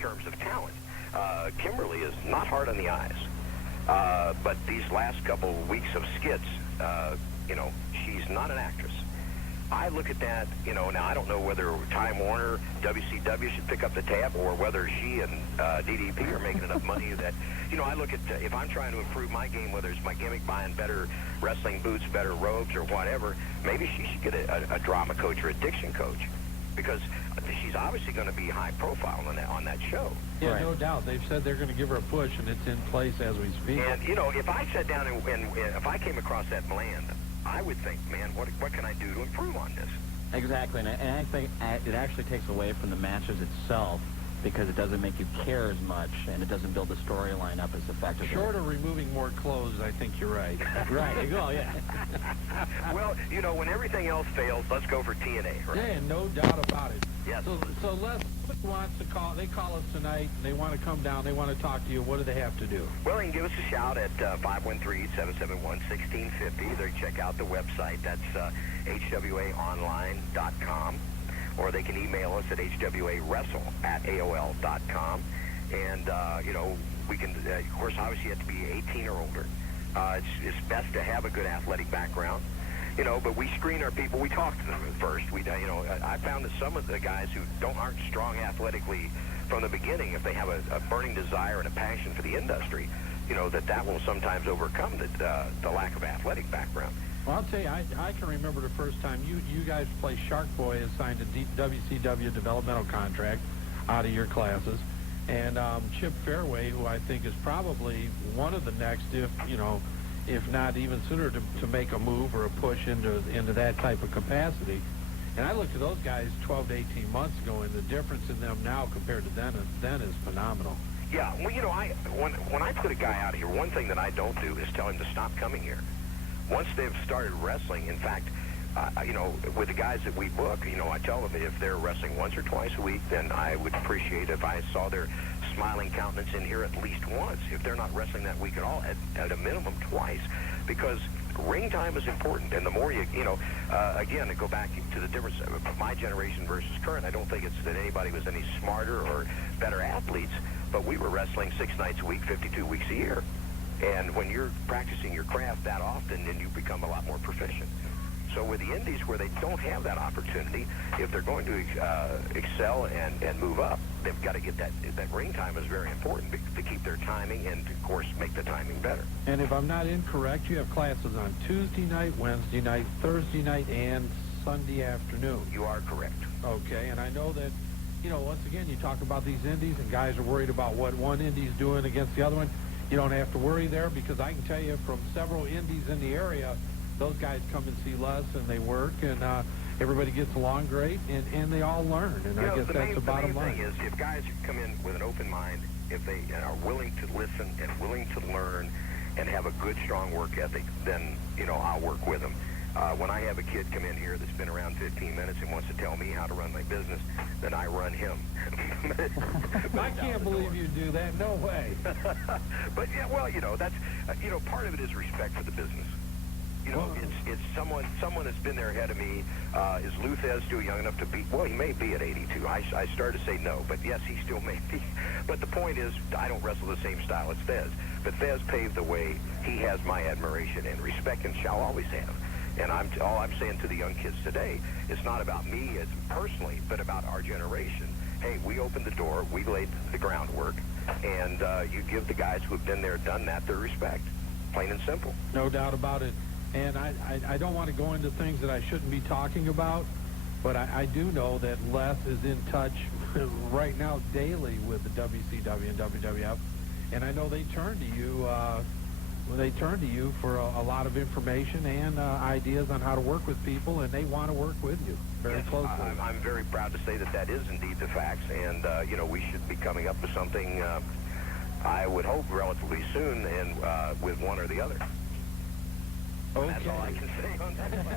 terms of talent. Kimberly is not hard on the eyes. But these last couple weeks of skits, you know, she's not an actress. I look at that, you know, now I don't know whether Time Warner, WCW should pick up the tab, or whether she and DDP are making enough money that, you know, I look at, if I'm trying to improve my game, whether it's my gimmick, buying better wrestling boots, better robes, or whatever, maybe she should get a drama coach or a diction coach, because she's obviously going to be high profile on that show. Yeah, right. No doubt. They've said they're going to give her a push, and it's in place as we speak. And, you know, if I sat down and if I came across that land, I would think, man, what can I do to improve on this? Exactly, and I think it actually takes away from the matches itself, because it doesn't make you care as much, and it doesn't build the storyline up as effectively. Short of removing more clothes, I think you're right. Right, well, yeah. Well, you know, when everything else fails, let's go for TNA, right? Yeah, no doubt about it. Yes. So Les wants to call. They call us tonight. They want to come down. They want to talk to you. What do they have to do? Well, they can give us a shout at 513-771-1650. They check out the website. That's hwaonline.com. Or they can email us at hwawrestle@aol.com. And, you know, we can, of course, obviously you have to be 18 or older. It's best to have a good athletic background. You know, but we screen our people. We talk to them first. You know, I found that some of the guys who aren't strong athletically from the beginning, if they have a burning desire and a passion for the industry, you know, that will sometimes overcome the lack of athletic background. Well, I'll tell you, I can remember the first time you guys played Shark Boy has signed a WCW developmental contract out of your classes. And Chip Fairway, who I think is probably one of the next, if not even sooner, to make a move or a push into that type of capacity. And I looked at those guys 12 to 18 months ago, and the difference in them now compared to then is phenomenal. Yeah, well, you know, when I put a guy out here, one thing that I don't do is tell him to stop coming here. Once they've started wrestling, in fact, you know, with the guys that we book, you know, I tell them if they're wrestling once or twice a week, then I would appreciate if I saw their smiling countenance in here at least once. If they're not wrestling that week at all, at a minimum twice, because ring time is important. And the more you know, again, to go back to the difference of my generation versus current, I don't think it's that anybody was any smarter or better athletes, but we were wrestling 6 nights a week, 52 weeks a year. And when you're practicing your craft that often, then you become a lot more proficient. So with the indies, where they don't have that opportunity, if they're going to excel and move up, they've got to get that ring time is very important to keep their timing and, of course, make the timing better. And if I'm not incorrect, you have classes on Tuesday night, Wednesday night, Thursday night, and Sunday afternoon. You are correct. Okay, and I know that, you know, once again, you talk about these indies, and guys are worried about what one indie's doing against the other one. You don't have to worry there, because I can tell you from several indies in the area, those guys come and see Les, and they work, and everybody gets along great, and they all learn, and I guess that's the bottom line. The main thing is, if guys come in with an open mind, if they are willing to listen and willing to learn and have a good, strong work ethic, then, you know, I'll work with them. When I have a kid come in here that's been around 15 minutes and wants to tell me how to run my business, then I run him. I can't believe you do that. No way. But, yeah, well, you know, that's, you know, part of it is respect for the business. You know, it's someone that's been there ahead of me. Is Luthez still young enough to be? Well, he may be at 82. I started to say no, but yes, he still may be. But the point is, I don't wrestle the same style as Thez. But Thez paved the way. He has my admiration and respect, and shall always have. And all I'm saying to the young kids today, it's not about me as personally, but about our generation. Hey, we opened the door, we laid the groundwork, and you give the guys who have been there, done that, their respect. Plain and simple. No doubt about it. And I don't want to go into things that I shouldn't be talking about, but I do know that Les is in touch right now daily with the WCW and WWF, and I know they turn to you. They turn to you for a lot of information and ideas on how to work with people, and they want to work with you very closely. I'm very proud to say that is indeed the facts, and you know, we should be coming up with something. I would hope relatively soon, and with one or the other. Okay. That's all I can say on that one.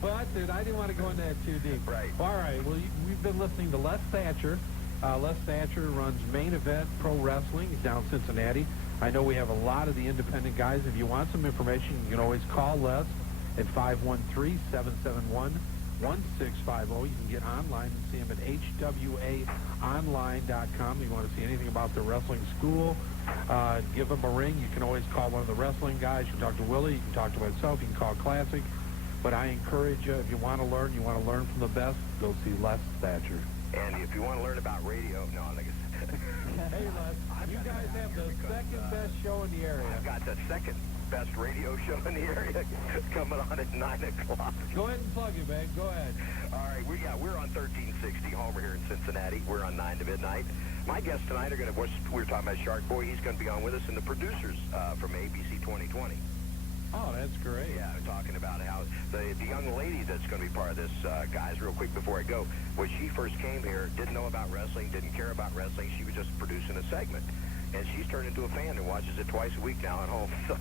Well, that's it. I didn't want to go into that too deep. Right. All right. Well, we've been listening to Les Thatcher. Les Thatcher runs Main Event Pro Wrestling. He's down Cincinnati. I know we have a lot of the independent guys. If you want some information, you can always call Les at 513-771-1950. You can get online and see him at hwaonline.com. If you want to see anything about the wrestling school, give him a ring. You can always call one of the wrestling guys. You can talk to Willie. You can talk to myself. You can call Classic. But I encourage you, if you want to learn from the best, go see Les Thatcher. And if you want to learn about radio, no, I think it's... Hey, Les, you guys have the second best show in the area. I've got the second best radio show in the area coming on at 9 o'clock. Go ahead and plug it, man. Go ahead. All right, we're on 1360 Homer here in Cincinnati. We're on 9 to midnight. My guests tonight are going to, we were talking about Shark Boy. He's going to be on with us, and the producers from ABC 2020. Oh, that's great. Yeah, talking about how the young lady that's going to be part of this, guys, real quick before I go, when she first came here, didn't know about wrestling, didn't care about wrestling. She was just producing a segment. And she's turned into a fan and watches it twice a week now at home. So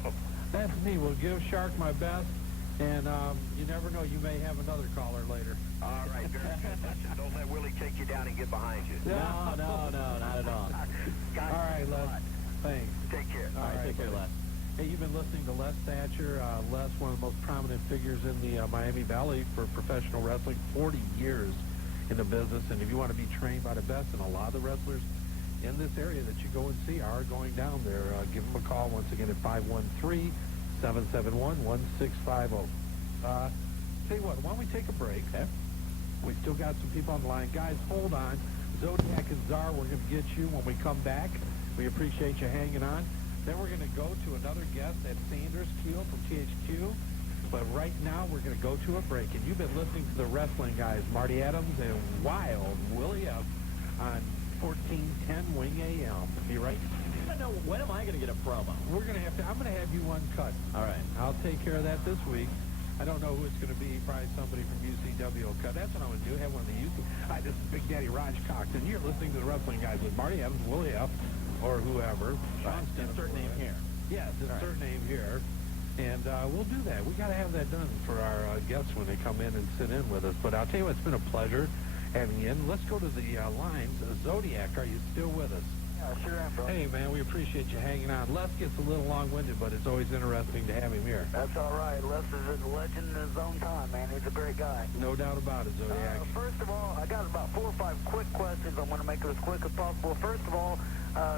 that's me. We'll give Shark my best, and you never know, you may have another caller later. All right, very good. Listen, don't let Willie take you down and get behind you. No, not at all. Guys, all right, Les. Thanks. Take care. All right, take care, Les. Hey, you've been listening to Les Thatcher. Les, one of the most prominent figures in the Miami Valley for professional wrestling, 40 years in the business. And if you want to be trained by the best, and a lot of the wrestlers in this area that you go and see are going down there, give them a call once again at 513-771-1650. Tell you what, why don't we take a break? Okay. We still got some people on the line. Guys, hold on. Zodiac and Czar, we're going to get you when we come back. We appreciate you hanging on. Then we're going to go to another guest, that's Sanders Keel from THQ. But right now, we're going to go to a break. And you've been listening to the wrestling guys, Marty Adams and Wild Willie F. on 1410 Wing AM. Be right. I don't know, when am I going to get a promo? I'm going to have you one cut. All right. I'll take care of that this week. I don't know who it's going to be. Probably somebody from UCW will cut. That's what I'm going to do. Have one of the UC. Hi, this is Big Daddy Raj Cox, and you're listening to the wrestling guys with Marty Adams, Willie F., or whoever. Shawn, insert name here. Yes, insert name here. And we'll do that. We got to have that done for our guests when they come in and sit in with us. But I'll tell you what, it's been a pleasure having you in. Let's go to the lines. Zodiac, are you still with us? Yeah, sure am, bro. Hey, man, we appreciate you hanging on. Les gets a little long-winded, but it's always interesting to have him here. That's all right. Les is a legend in his own time, man. He's a great guy. No doubt about it, Zodiac. First of all, I got about 4 or 5 quick questions. I'm going to make it as quick as possible. First of all,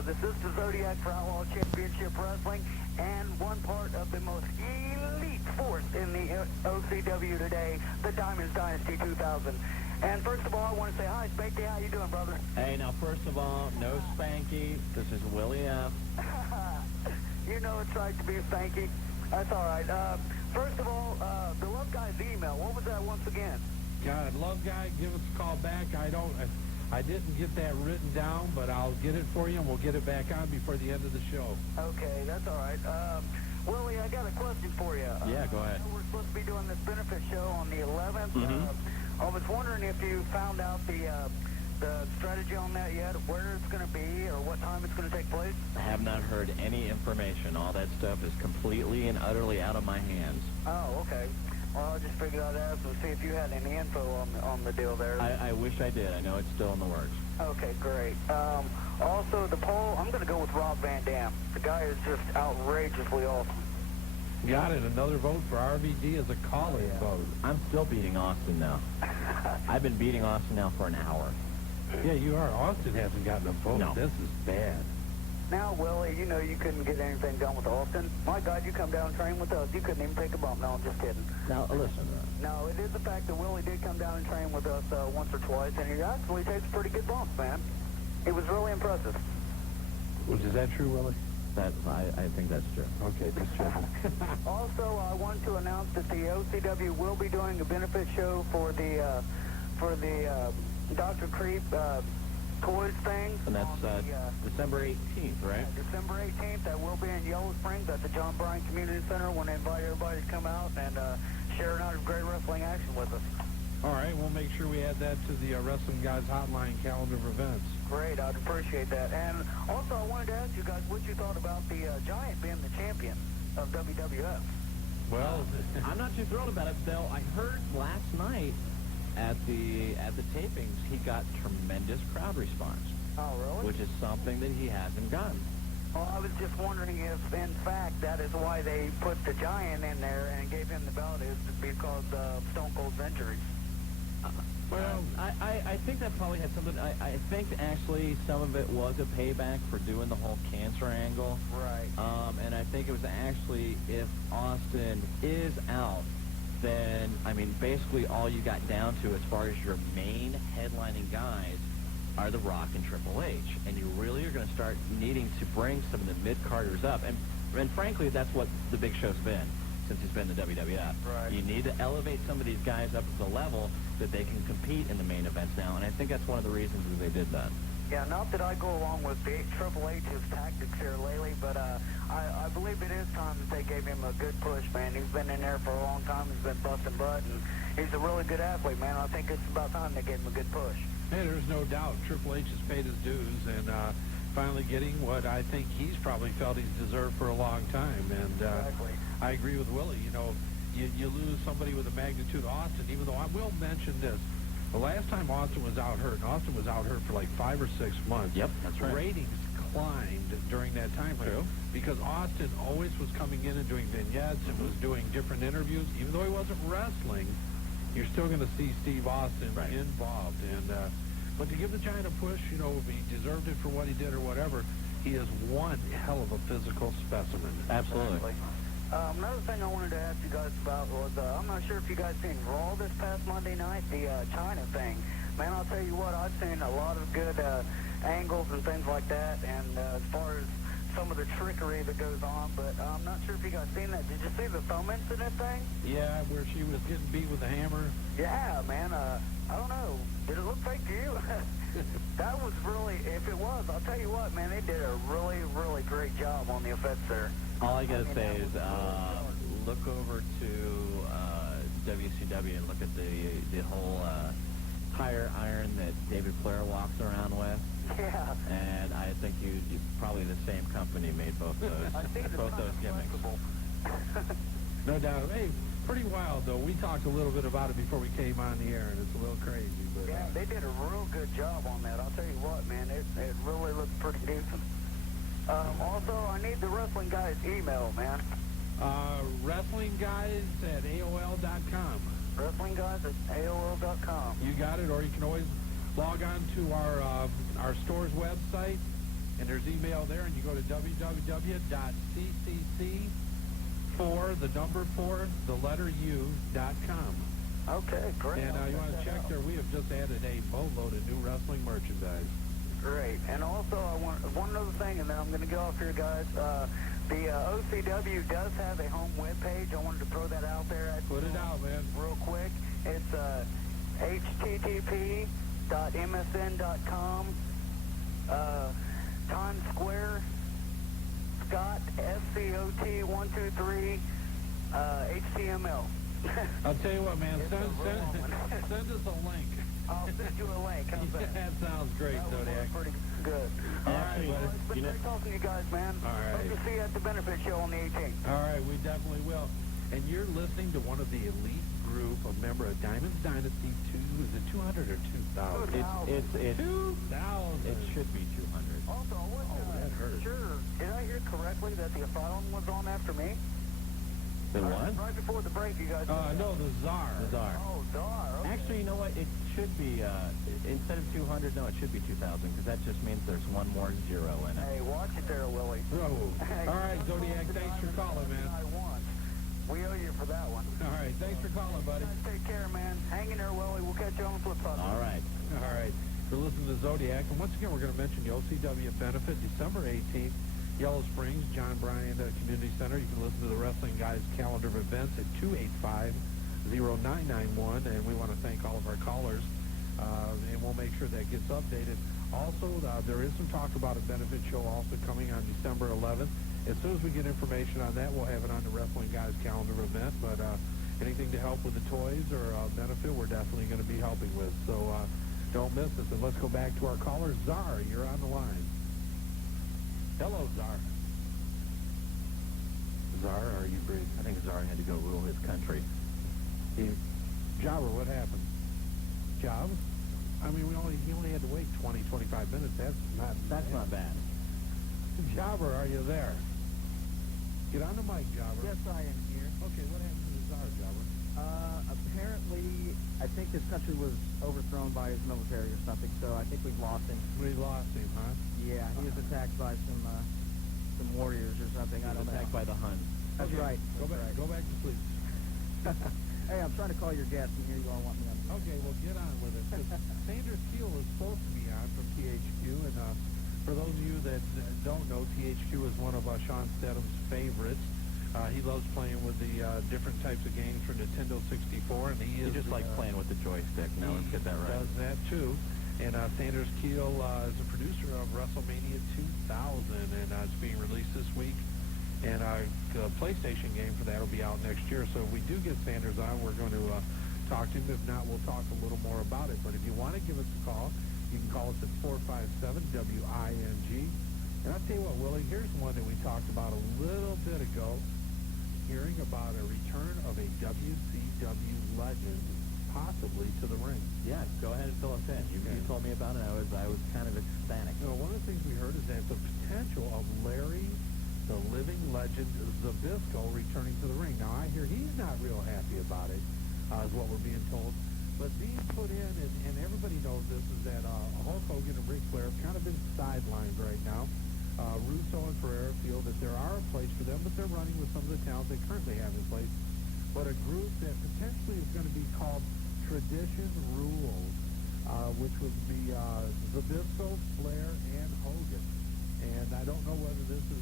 this is the Zodiac for Outlaw Championship Wrestling, and one part of the most elite force in the OCW today, the Diamonds Dynasty 2000. And first of all, I want to say hi, Spanky. How you doing, brother? Hey, now, first of all, no Spanky. This is Willie F. You know it's right to be Spanky. That's all right. First of all, the Love Guy's email. What was that once again? God, Love Guy, give us a call back. I didn't get that written down, but I'll get it for you, and we'll get it back on before the end of the show. Okay, that's all right. Willie, I got a question for you. Yeah, go ahead. We're supposed to be doing this benefit show on the 11th. Mm-hmm. I was wondering if you found out the strategy on that yet, of where it's going to be or what time it's going to take place? I have not heard any information. All that stuff is completely and utterly out of my hands. Oh, okay. Well, I just figured I'd ask to see if you had any info on the deal there. I wish I did. I know it's still in the works. Okay, great. Also, the poll, I'm going to go with Rob Van Dam. The guy is just outrageously awesome. Got it. Another vote for RVD as a call-in vote. I'm still beating Austin now. I've been beating Austin now for an hour. Yeah, you are. Austin hasn't gotten a vote. No. This is bad. Now, Willie, you know you couldn't get anything done with Austin. My God, you come down and train with us. You couldn't even take a bump. No, I'm just kidding. Now, listen. No, it is the fact that Willie did come down and train with us once or twice, and he actually takes pretty good bumps, man. It was really impressive. Is that true, Willie? I think that's true. Okay, just checking. Also, I wanted to announce that the OCW will be doing a benefit show for the Dr. Creep toys thing. And that's December 18th, right? December 18th. That will be in Yellow Springs at the John Bryan Community Center. Want to invite everybody to come out and share a night of great wrestling action with us. All right, we'll make sure we add that to the Wrestling Guys Hotline calendar of events. Great, I'd appreciate that. And also, I wanted to ask you guys what you thought about the Giant being the champion of WWF. Well, I'm not too thrilled about it, though. I heard last night at the tapings he got tremendous crowd response. Oh, really? Which is something that he hasn't gotten. Well, I was just wondering if, in fact, that is why they put the Giant in there and gave him the belt, is because of Stone Cold's injuries. Well, I think that probably had something. I think actually some of it was a payback for doing the whole cancer angle. Right. And I think it was actually, if Austin is out, then, I mean, basically all you got down to as far as your main headlining guys are The Rock and Triple H. And you really are going to start needing to bring some of the mid-carders up. And frankly, that's what the Big Show's been since he's been in the WWF. Right. You need to elevate some of these guys up to the level that they can compete in the main events now. And I think that's one of the reasons that they did that. Yeah, not that I go along with the Triple H's tactics here lately, but I believe it is time that they gave him a good push, man. He's been in there for a long time. He's been busting butt, and he's a really good athlete, man. I think it's about time they gave him a good push. hey, there's no doubt Triple H has paid his dues and finally getting what I think he's probably felt he's deserved for a long time. And Exactly. I agree with Willie. You know, you lose somebody with the magnitude of Austin, even though I will mention this. The last time Austin was out hurt, and Austin was out hurt for like 5 or 6 months. Yep, that's right. Ratings climbed during that time frame. True. Because Austin always was coming in and doing vignettes and was doing different interviews. Even though he wasn't wrestling, you're still going to see Steve Austin involved. And but to give the Giant a push, you know, if he deserved it for what he did or whatever, he is one hell of a physical specimen. Absolutely. Another thing I wanted to ask you guys about was, I'm not sure if you guys seen Raw this past Monday night, the China thing. Man, I'll tell you what, I've seen a lot of good angles and things like that, and as far as some of the trickery that goes on, but I'm not sure if you guys seen that. Did you see the thumb incident thing? Yeah, where she was getting beat with a hammer. Yeah, man, I don't know. Did it look fake to you? That was really, if it was, I'll tell you what, man, they did a really, really great job on the effects there. All I gotta say is look over to WCW and look at the whole tire iron that David Flair walks around with. Yeah. And I think you probably the same company made both those I think it's both those gimmicks. flexible. No doubt. Hey, pretty wild, though. We talked a little bit about it before we came on the air, and it's a little crazy. But, Yeah, they did a real good job on that. I'll tell you what, man, it really looked pretty decent. Also, I need the Wrestling Guys email, man. WrestlingGuys@AOL.com. WrestlingGuys@AOL.com. You got it, or you can always log on to our store's website, and there's email there, and you go to www.ccc4u.com. Okay, great. And I'll you want to that check out. there, we have just added a boatload of new wrestling merchandise. Great. And also, I want one other thing, and then I'm going to get off here, guys. The OCW does have a home webpage. I wanted to throw that out there. Put it out, man. Real quick. It's http.msn.com, Times Square, Scott, SCOT123, HTML. I'll tell you what, man, It's a send us a link. I'll send you a link. How's that? That sounds great, That was Zodiac. pretty good. All right, Actually, buddy. It's been great talking to you guys, man. All right. Hope to see you at the benefit show on the 18th. All right, we definitely will. And you're listening to one of the elite group, a member of Diamond Dynasty 2. Is it 200 or 2,000? It's 2,000. it should be 200. Also, I wasn't that hurt. sure. Did I hear correctly that the Asylum was on after me? The what? Right before the break, you guys. No, the Czar. The Czar. Oh, Dar. Okay. Actually, you know what? It should be instead of 200. No, it should be 2,000 because that just means there's one more zero in it. Hey, watch it there, Willie. Oh. All right, Zodiac, thanks for calling, man. I won. We owe you for that one. All right, thanks for calling, buddy. Guys, take care, man. Hang in there, Willie. We'll catch you on the flip side. All right. All right, you're listening to Zodiac, and once again, we're going to mention the OCW benefit, December 18th, Yellow Springs, John Bryan Community Center. You can listen to the Wrestling Guys calendar of events at 285-0991, and we want to thank all of our callers, and we'll make sure that gets updated. Also, there is some talk about a benefit show also coming on December 11th. As soon as we get information on that, we'll have it on the Wrestling Guys calendar event, but anything to help with the toys or benefit, we're definitely going to be helping with, so don't miss us. And let's go back to our caller, Czar. You're on the line. Hello, Czar. Czar, are you breathing? I think Czar had to go rule his country. Jobber, what happened? Job? I mean, he only had to wait 20, 25 minutes. That's not bad. Jobber, are you there? Get on the mic, Jobber. Yes, I am here. Okay, what happened to the Czar, Jobber? Apparently, I think his country was overthrown by his military or something, so I think we've lost him. We lost him, huh? Yeah, he was attacked by some warriors or something. I don't know. Attacked by the Huns. That's Okay, right. Go That's back. right. Go back to sleep. Hey, I'm trying to call your guest, and here you all want me on. Okay, well, get on with it. 'Cause Sanders Keel is supposed to be on from THQ, and for those of you that don't know, THQ is one of Shawn Stedham's favorites. He loves playing with the different types of games for Nintendo 64, and he just like playing with the joystick. Now, let's get that right. Does that too. And Sanders Keel is a producer of WrestleMania 2000, and it's being released this week. And the PlayStation game for that will be out next year. So if we do get Sanders on, we're going to talk to him. If not, we'll talk a little more about it. But if you want to give us a call, you can call us at 457-WING. And I'll tell you what, Willie, here's one that we talked about a little bit ago, hearing about a return of a WCW legend, possibly to the ring. Yeah, go ahead and fill us in. You told me about it. I was kind of ecstatic. You know, one of the things we heard is that the potential of Larry, the living legend, Zbyszko, returning to the ring. Now, I hear he's not real happy about it, is what we're being told. But being put in, and everybody knows this, is that Hulk Hogan and Ric Flair have kind of been sidelined right now. Russo and Ferreira feel that there are a place for them, but they're running with some of the talent they currently have in place. But a group that potentially is going to be called Tradition Rules, which would be Zbyszko, Flair, and Hogan. And I don't know whether this is,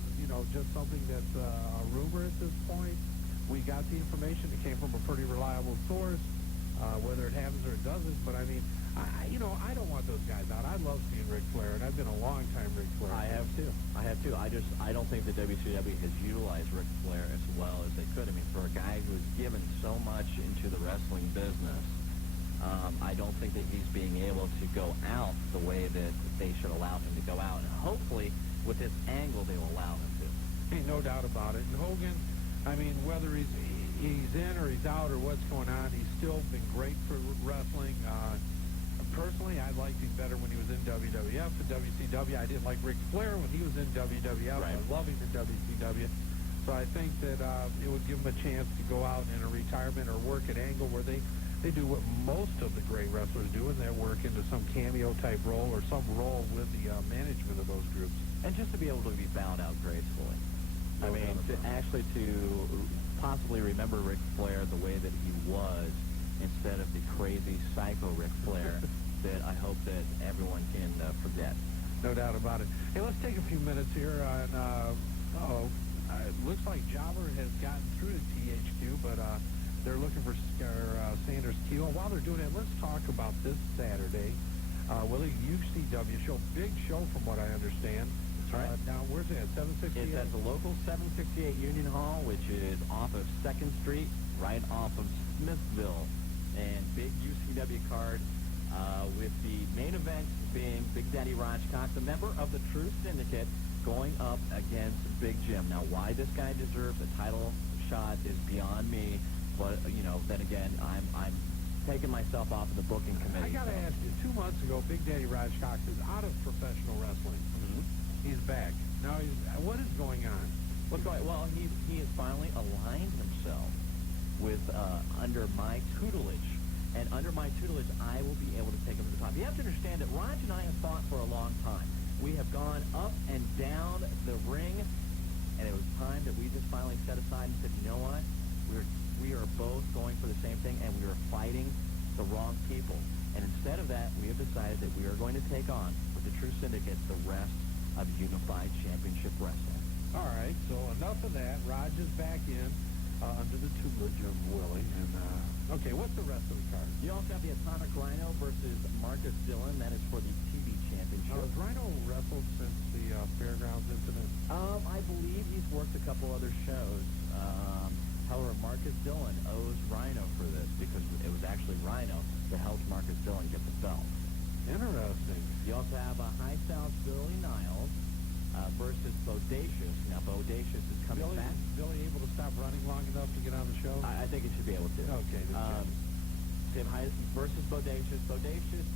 just something that's a rumor at this point. We got the information. It came from a pretty reliable source. Whether it happens or it doesn't, but I mean, I don't want those guys out. I love seeing Ric Flair, and I've been a long time Ric Flair. I have too. I don't think the WCW has utilized Ric Flair as well as they could. I mean, for a guy who's given so much into the wrestling business, I don't think that he's being able to go out the way that they should allow him to go out. And hopefully, with this angle, they will allow him to. Ain't no doubt about it. And Hogan, I mean, whether he's in or he's out or what's going on, he's still been great for wrestling. Personally, I liked him better when he was in WWF and WCW. I didn't like Ric Flair when he was in WWF. Right. I love him in WCW. So I think that it would give him a chance to go out in a retirement or work at Angle where they do what most of the great wrestlers do, and they work into some cameo-type role or some role with the management of those groups. And just to be able to be bound out gracefully. No I mean, to possibly remember Ric Flair the way that he was instead of the crazy psycho Ric Flair that I hope that everyone can forget. No doubt about it. Hey, let's take a few minutes here on, it looks like Jobber has gotten through to THQ, but they're looking for Sanders Keel. While they're doing it, let's talk about this Saturday. Willie, UCW show, big show from what I understand. That's right. Now, where's it at? 768? It's at the local 768 Union Hall, which is off of 2nd Street, right off of Smithville. And big UCW card with the main event being Big Daddy Raj Cox, a member of the True Syndicate, going up against Big Jim. Now, why this guy deserves a title shot is beyond me. But, then again, I'm taking myself off of the booking committee. I got to ask you, 2 months ago, Big Daddy Raj Cox is out of professional wrestling. Mm-hmm. He's back. Now, what is going on? What's going? Well, he has finally aligned himself with under my tutelage, and under my tutelage, I will be able to take him to the top. You have to understand that Raj and I have fought for a long time. We have gone up and down the ring, and it was time that we just finally set aside and said, you know what? We are both going for the same thing, and we are fighting the wrong people. And instead of that, we have decided that we are going to take on, with the True Syndicate, the rest of Unified Championship Wrestling. All right, so enough of that. Raj is back in under the tutelage of Willie. And okay, what's the rest of the card? You also have the Atomic Rhino versus Marcus Dillon. That is for the TV Championship. Has Rhino wrestled since the Fairgrounds incident? I believe he's worked a couple other shows. However, Marcus Dillon owes Rhino for this because it was actually Rhino that helped Marcus Dillon get the belt. Interesting. You also have a High South Billy Niles versus Bodacious. Now, Bodacious is coming back. Billy able to stop running long enough to get on the show? I think he should be able to. Okay. Tim versus Bodacious. Bodacious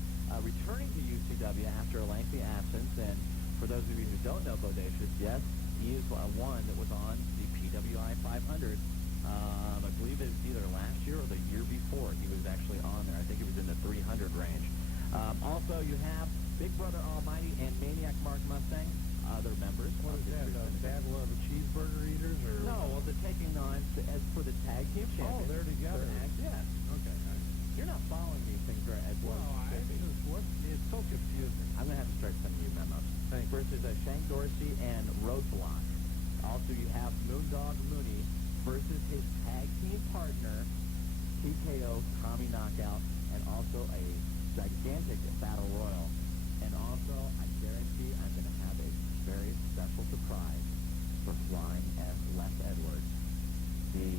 returning to UCW after a lengthy absence. And for those of you who don't know Bodacious, yes, he is one that was on the PWI 500 I believe it was either last year or the year before. He was actually on there. I think it was in the 300 range. Also, you have Big Brother Almighty and Maniac Mark Mustang, other members. What is that, Battle of the Cheeseburger Eaters? Or? No, well, they're taking on as for the tag team champions. Oh, they're together. Yes. Okay. You're not following these things very as well. It's so confusing. I'm going to have to start sending you memos. Thanks. First is Shank Dorsey and Roadblock. Also, you have Moondog Mooney versus his tag team partner, TKO Tommy Knockout, and also a gigantic battle royal. And also, I guarantee I'm going to have a very special surprise for Flying F. Les Edwards, the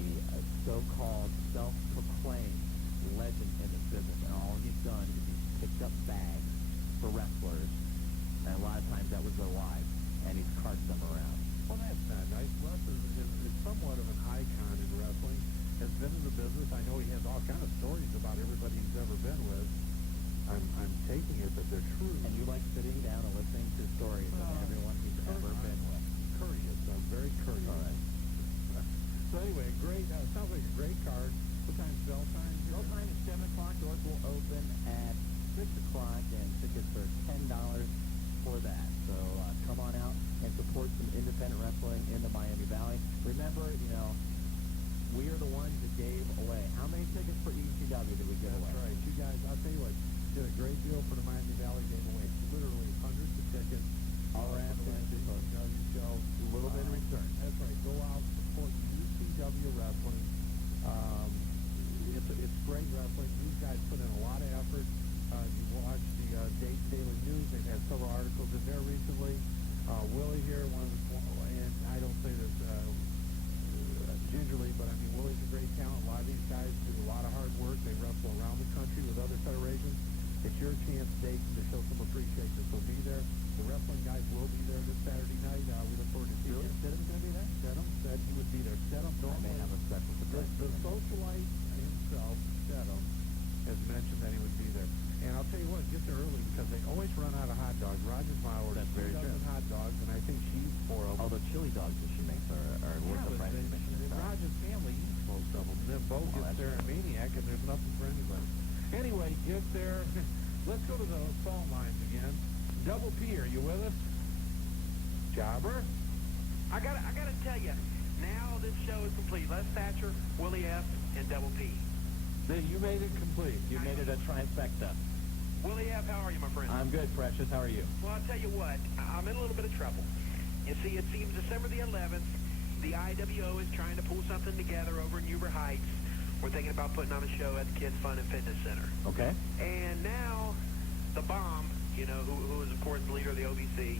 so-called self-proclaimed legend in this business. And all he's done is he's picked up bags for wrestlers, and a lot of times that was their wives, and he's carted them around. Well, that's not nice. Les is somewhat of an icon in wrestling, has been in the business. I know he has all kind of stories about everybody he's ever been with. I'm taking it that they're true. And you like sitting down and listening to stories of everyone he's ever been with. Courteous. I'm very courteous. All right. So anyway, great. Sounds like a great card. What time's bell time? Bell time is 7 o'clock. Doors will open at 6 o'clock, and tickets are $10 for that. So come on out and support some independent wrestling in the Miami Valley. Remember, we are the ones that gave away. How many tickets for ECW did we give away? That's right. You guys, I'll tell you what, did a great deal for the Miami Valley, gave away literally hundreds of tickets. All right, ECW show. A little bit in return. That's right. Go out, support WCW wrestling. It's great wrestling. These guys put in a lot of effort. You watch the Dayton Daily News. They've had several articles in there recently. Willie here, and I don't say this gingerly, but I mean, Willie's a great talent. A lot of these guys do a lot of hard work. They wrestle around the country with other federations. It's your chance, Dayton, to show some appreciation. So be there. The wrestling guys will be there this Saturday night. We look forward to seeing you. Stidham's going to be there? Stidham said he would be there. Stidham, I may have a special surprise. the socialite himself, Stidham, has mentioned that he would be there. And I'll tell you what, get there early because they always run out of hot dogs. Roger's my order. That's very true. Hot dogs, and I think she's for them. Although chili dogs that she makes are worth the price of admission. Roger's family eats most of them. Then Bo gets there a maniac, and there's nothing for anybody. Anyway, get there. Let's go to the phone lines again. Double P, are you with us? Jobber? I gotta tell you, now this show is complete. Les Thatcher, Willie F., and Double P. Then you made it complete. You made it a trifecta. Willie F., how are you, my friend? I'm good, Precious. How are you? Well, I'll tell you what, I'm in a little bit of trouble. You see, it seems December the 11th, the IWO is trying to pull something together over in Huber Heights. We're thinking about putting on a show at the Kids Fun and Fitness Center. Okay. And now, the Bomb, who is, of course, the leader of the OVC,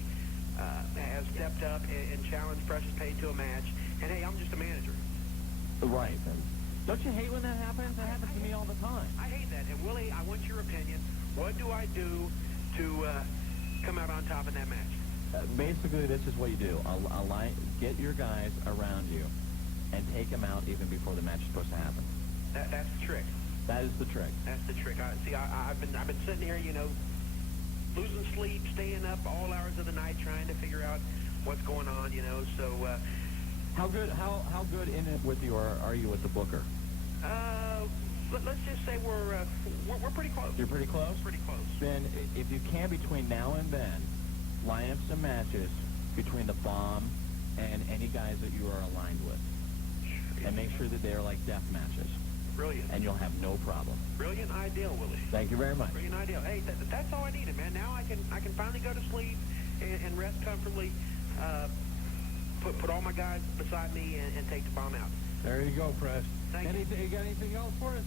has stepped up and challenged Precious Payne to a match. And, hey, I'm just a manager. Right. Don't you hate when that happens? That happens to me all the time. I hate that. And, Willie, I want your opinion. What do I do to come out on top in that match? Basically, this is what you do. Get your guys around you and take them out even before the match is supposed to happen. That's the trick. That is the trick. That's the trick. I've been sitting here, losing sleep, staying up all hours of the night trying to figure out what's going on, So how good in it with you are you with the booker? Let's just say we're pretty close. You're pretty close? Pretty close. Then, if you can, between now and then, line up some matches between the Bomb and any guys that you are aligned with. And make sure that they're like death matches. Brilliant. And you'll have no problem. Brilliant idea, Willie. Thank you very much. Brilliant idea. Hey, that's all I needed, man. Now I can finally go to sleep and rest comfortably. Put all my guys beside me and take the Bomb out. There you go, Press. Thank you. You got anything else for us?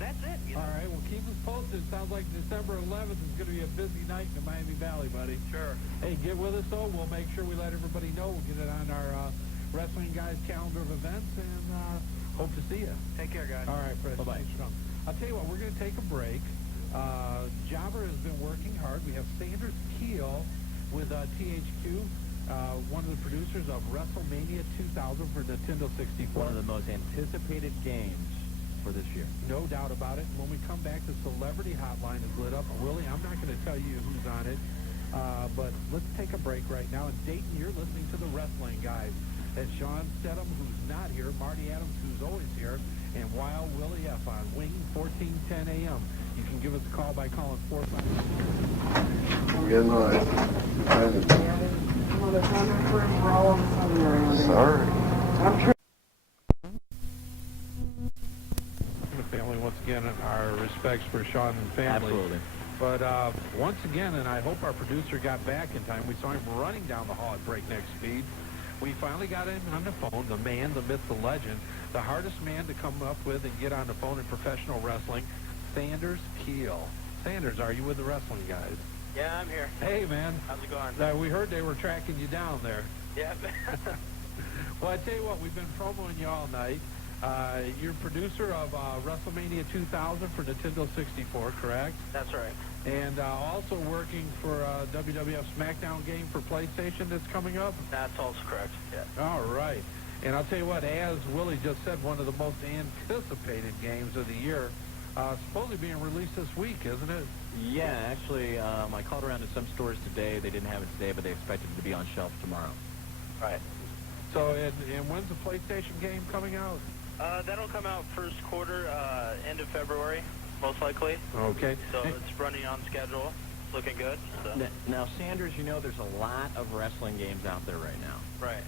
That's it. All right, well, keep us posted. Sounds like December 11th is going to be a busy night in the Miami Valley, buddy. Sure. Hey, get with us, though. We'll make sure we let everybody know. We'll get it on our Wrestling Guys calendar of events, and hope to see you. Take care, guys. All right, Press. Bye-bye. Thanks for coming. I'll tell you what, we're going to take a break. Jobber has been working hard. We have Sanders Keel with THQ, one of the producers of WrestleMania 2000 for Nintendo 64. One of the most anticipated games for this year. No doubt about it. And when we come back, the Celebrity Hotline is lit up. Willie, I'm not going to tell you who's on it, but let's take a break right now. And Dayton, you're listening to the Wrestling Guys That's Shawn Stedham, who's not here, Marty Adams, who's always here, and Wild Willie F. on Wing 1410 AM. You can give us a call by calling 455. We're getting live. Sorry. Family, once again, our respects for Shawn and family. Absolutely. But once again, and I hope our producer got back in time, we saw him running down the hall at breakneck speed. We finally got him on the phone, the man, the myth, the legend, the hardest man to come up with and get on the phone in professional wrestling, Sanders Keel. Sanders, are you with the wrestling guys? Yeah, I'm here. Hey, man. How's it going? We heard they were tracking you down there. Yeah. Well, I tell you what, we've been promoing you all night. You're producer of WrestleMania 2000 for Nintendo 64, correct? That's right. And also working for a WWF SmackDown game for PlayStation that's coming up? That's also correct, yeah. All right. And I'll tell you what, as Willie just said, one of the most anticipated games of the year, supposedly being released this week, isn't it? Yeah, actually, I called around to some stores today. They didn't have it today, but they expected it to be on shelf tomorrow. Right. So, and when's the PlayStation game coming out? That'll come out first quarter, end of February, most likely. Okay. So it's running on schedule. It's looking good. So. Now, Sanders, you know there's a lot of wrestling games out there right now. Right.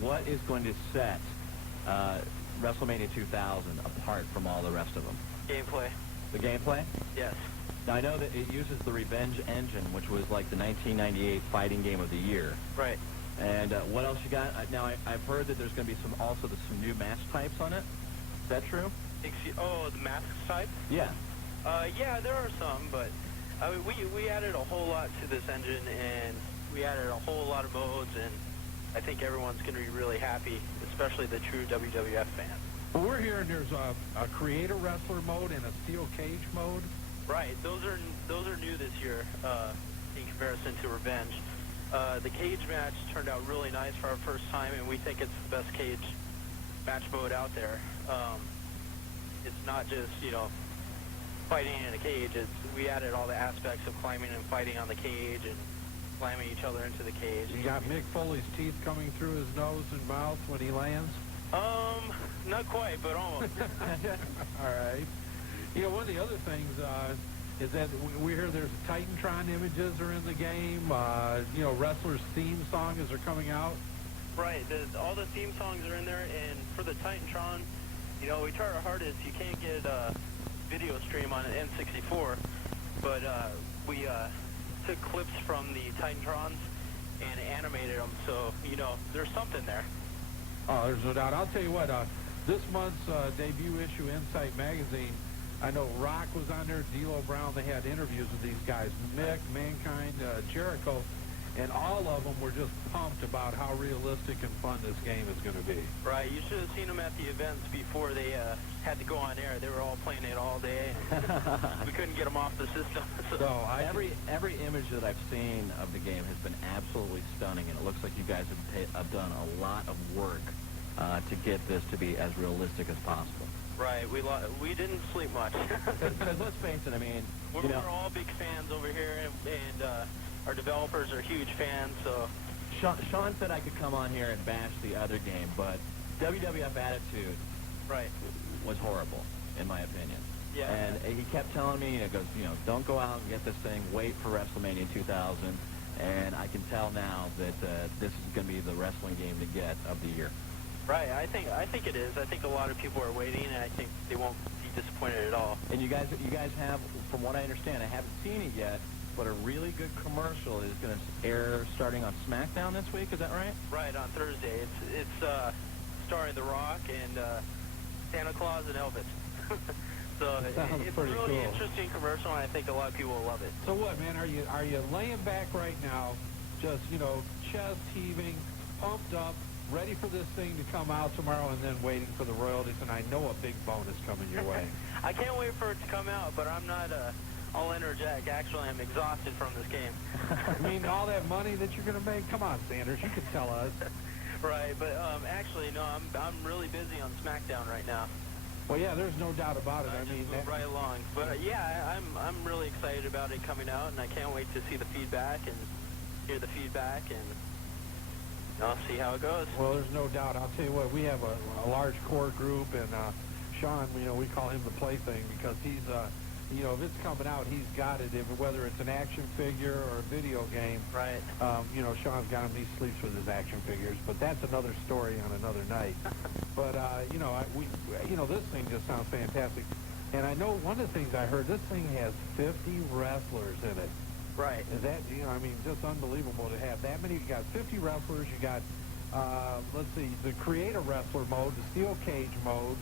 What is going to set WrestleMania 2000 apart from all the rest of them? Gameplay. The gameplay? Yes. Now, I know that it uses the Revenge engine, which was like the 1998 fighting game of the year. Right. And what else you got? Now, I've heard that there's going to be some new match types on it. Is that true? Oh, the mask type? Yeah. Yeah, there are some, but I mean, we added a whole lot to this engine, and we added a whole lot of modes, and I think everyone's going to be really happy, especially the true WWF fans. Well, we're hearing there's a creator wrestler mode and a steel cage mode. Right. Those are new this year in comparison to Revenge. The cage match turned out really nice for our first time, and we think it's the best cage match mode out there. It's not just, fighting in a cage. We added all the aspects of climbing and fighting on the cage and slamming each other into the cage. You got Mick Foley's teeth coming through his nose and mouth when he lands? Not quite, but almost. All right. One of the other things is that we hear there's Titantron images are in the game. Wrestlers' theme songs are coming out. Right. All the theme songs are in there, and for the Titantron, we try our hardest. You can't get a video stream on an N64, but we took clips from the Titantrons and animated them, so, there's something there. Oh, there's no doubt. I'll tell you what, this month's debut issue, Insight Magazine, I know Rock was on there, D'Lo Brown. They had interviews with these guys, Mick, Mankind, Jericho, and all of them were just pumped about how realistic and fun this game is going to be. Right. You should have seen them at the events before they had to go on air. They were all playing it all day, and we couldn't get them off the system. So every image that I've seen of the game has been absolutely stunning, and it looks like you guys have done a lot of work to get this to be as realistic as possible. Right. We didn't sleep much. Because let's face it, I mean, we're all big fans over here, and our developers are huge fans. So Shawn said I could come on here and bash the other game, but WWF Attitude was horrible, in my opinion. Yeah. And he kept telling me, he goes, don't go out and get this thing, wait for WrestleMania 2000. And I can tell now that this is going to be the wrestling game to get of the year. Right, I think it is. I think a lot of people are waiting, and I think they won't be disappointed at all. And you guys have, from what I understand, I haven't seen it yet, but a really good commercial is going to air starting on SmackDown this week. Is that right? Right, on Thursday. It's starring The Rock and Santa Claus and Elvis. So it's a really cool. Interesting commercial, and I think a lot of people will love it. So what, man? Are you laying back right now, just chest heaving, pumped up, ready for this thing to come out tomorrow, and then waiting for the royalties? And I know a big bonus coming your way. I can't wait for it to come out, but I'm not all energetic. Actually, I'm exhausted from this game. I mean, all that money that you're going to make? Come on, Sanders, you can tell us. Right, but actually, no, I'm really busy on SmackDown right now. Well, yeah, there's no doubt about it. I mean, move right along. But yeah, I'm really excited about it coming out, and I can't wait to see the feedback and hear the feedback. And I'll see how it goes. Well, there's no doubt. I'll tell you what, we have a large core group, and Shawn, we call him the plaything because he's, if it's coming out, he's got it. Whether it's an action figure or a video game, Right. Shawn's got him. He sleeps with his action figures, but that's another story on another night. But this thing just sounds fantastic. And I know one of the things I heard, this thing has 50 wrestlers in it. Right. Is that, just unbelievable to have that many. You got 50 wrestlers. You got, let's see, the create a wrestler mode, the steel cage mode,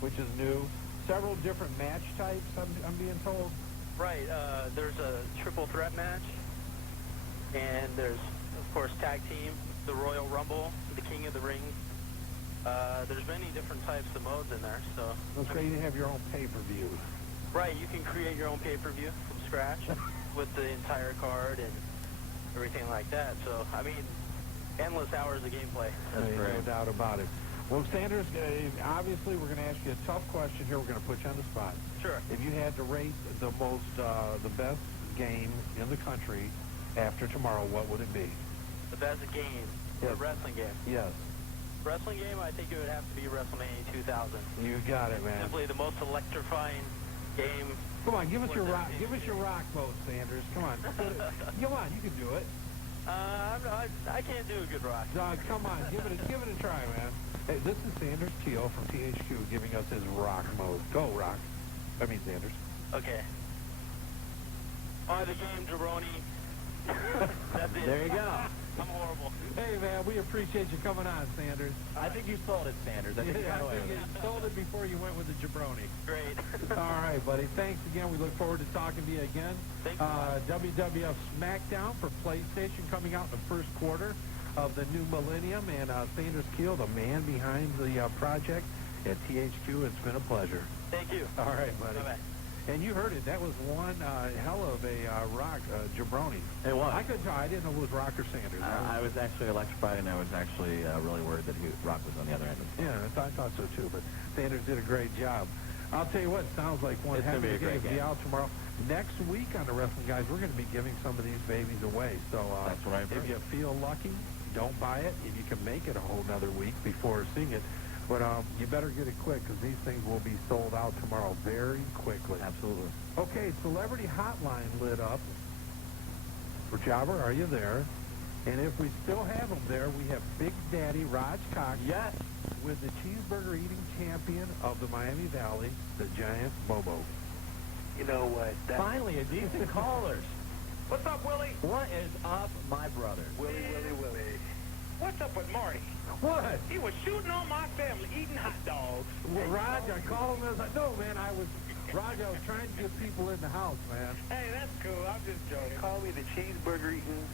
which is new. Several different match types, I'm being told. Right. There's a triple threat match, and there's, of course, tag team, the Royal Rumble, the King of the Ring. There's many different types of modes in there. So. Let's say you have your own pay-per-view. Right. You can create your own pay-per-view from scratch with the entire card and everything like that. So, endless hours of gameplay. That's great. No doubt about it. Well, Sanders, obviously we're going to ask you a tough question here. We're going to put you on the spot. Sure. If you had to rate the best game in the country after tomorrow, what would it be? The best game, Yes. the wrestling game. Yes. Wrestling game, I think it would have to be WrestleMania 2000. You got it, man. Simply the most electrifying game. Come on, give us your rock. Give us your rock mode, Sanders. Come on. Come on, you can do it. I can't do a good rock. Come on, give it a try, man. Hey, this is Sanders Keel from THQ giving us his rock mode. Go, Rock. Sanders. Okay. On the game, jabroni. That's it. There you go. I'm horrible. Hey, man, we appreciate you coming on, Sanders. I think you sold it, Sanders. I think you got away with it. You sold it before you went with the jabroni. Great. All right, buddy. Thanks again. We look forward to talking to you again. Thank you. WWF SmackDown for PlayStation coming out in the first quarter of the new millennium. And Sanders Keel, the man behind the project at THQ. It's been a pleasure. Thank you. All right, buddy. Bye-bye. And you heard it. That was one hell of a rock jabroni. It was. I couldn't tell. I didn't know it was Rock or Sanders. I was actually electrified, and I was actually really worried that Rock was on the other end of the phone. Yeah, I thought so too. But Sanders did a great job. I'll tell you what. Sounds like one It's heck gonna of a be a game. great game. Be out tomorrow. Next week on the Wrestling Guys, we're going to be giving some of these babies away. So That's what I've if heard. you feel lucky, don't buy it. If you can make it a whole nother week before seeing it. But you better get it quick because these things will be sold out tomorrow very quickly. Absolutely. Okay, Celebrity Hotline lit up. For Jobber, are you there? And if we still have him there, we have Big Daddy Raj Cox. Yes. With the cheeseburger eating champion of the Miami Valley, the Giant Bobo. You know what? Finally, a decent callers. What's up, Willie? What is up, my brother? Willie. What's up with Marty? What? He was shooting on my family, eating hot dogs. Well, Raj, I called him as no, man, I was trying to get people in the house, man. Hey, that's cool. I'm just joking. Call me the cheeseburger eating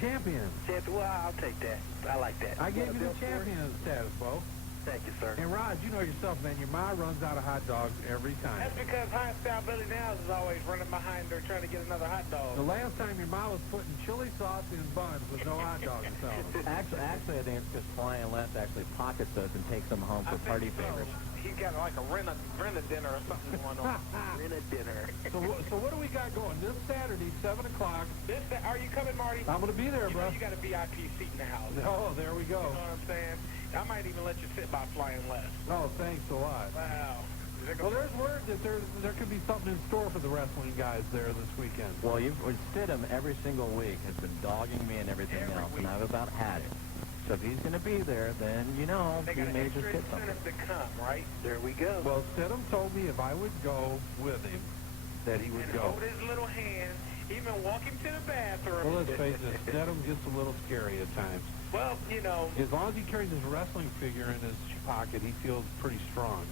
Champion. champion. Well, I'll take that. I like that. I gave you the Bill for it? champion status, Bo. Thank you, sir. And Raj, you know yourself, man, your ma runs out of hot dogs every time. That's because High Style Billy Niles is always running behind her trying to get another hot dog. The last time your ma was putting chili sauce in buns with no hot dogs to sell them. Actually, I think it's because Flying Left actually pockets those and takes them home for I party think so. favors. He's got like a rent a dinner or something going on. In a dinner. So what do we got going? This Saturday, 7 o'clock. Are you coming, Marty? I'm going to be there, You bro. know you got a VIP seat in the house. Oh, there we go. You know what I'm saying? I might even let you sit by Flying Left. Oh, thanks a lot. Wow. Well, there's word that there could be something in store for the wrestling guys there this weekend. Well, Stidham every single week has been dogging me and everything Every else, week. and I've about had it. So if he's going to be there, then, They he got an may just extra get something. incentive to come, right? There we go. Well, Stidham told me if I would go with him, that he would And go. hold his little hand, even walk him to the bathroom. Well, let's face it, Stidham gets a little scary at times. Well, you know, As long as he carries his wrestling figure in his pocket, he feels pretty strong.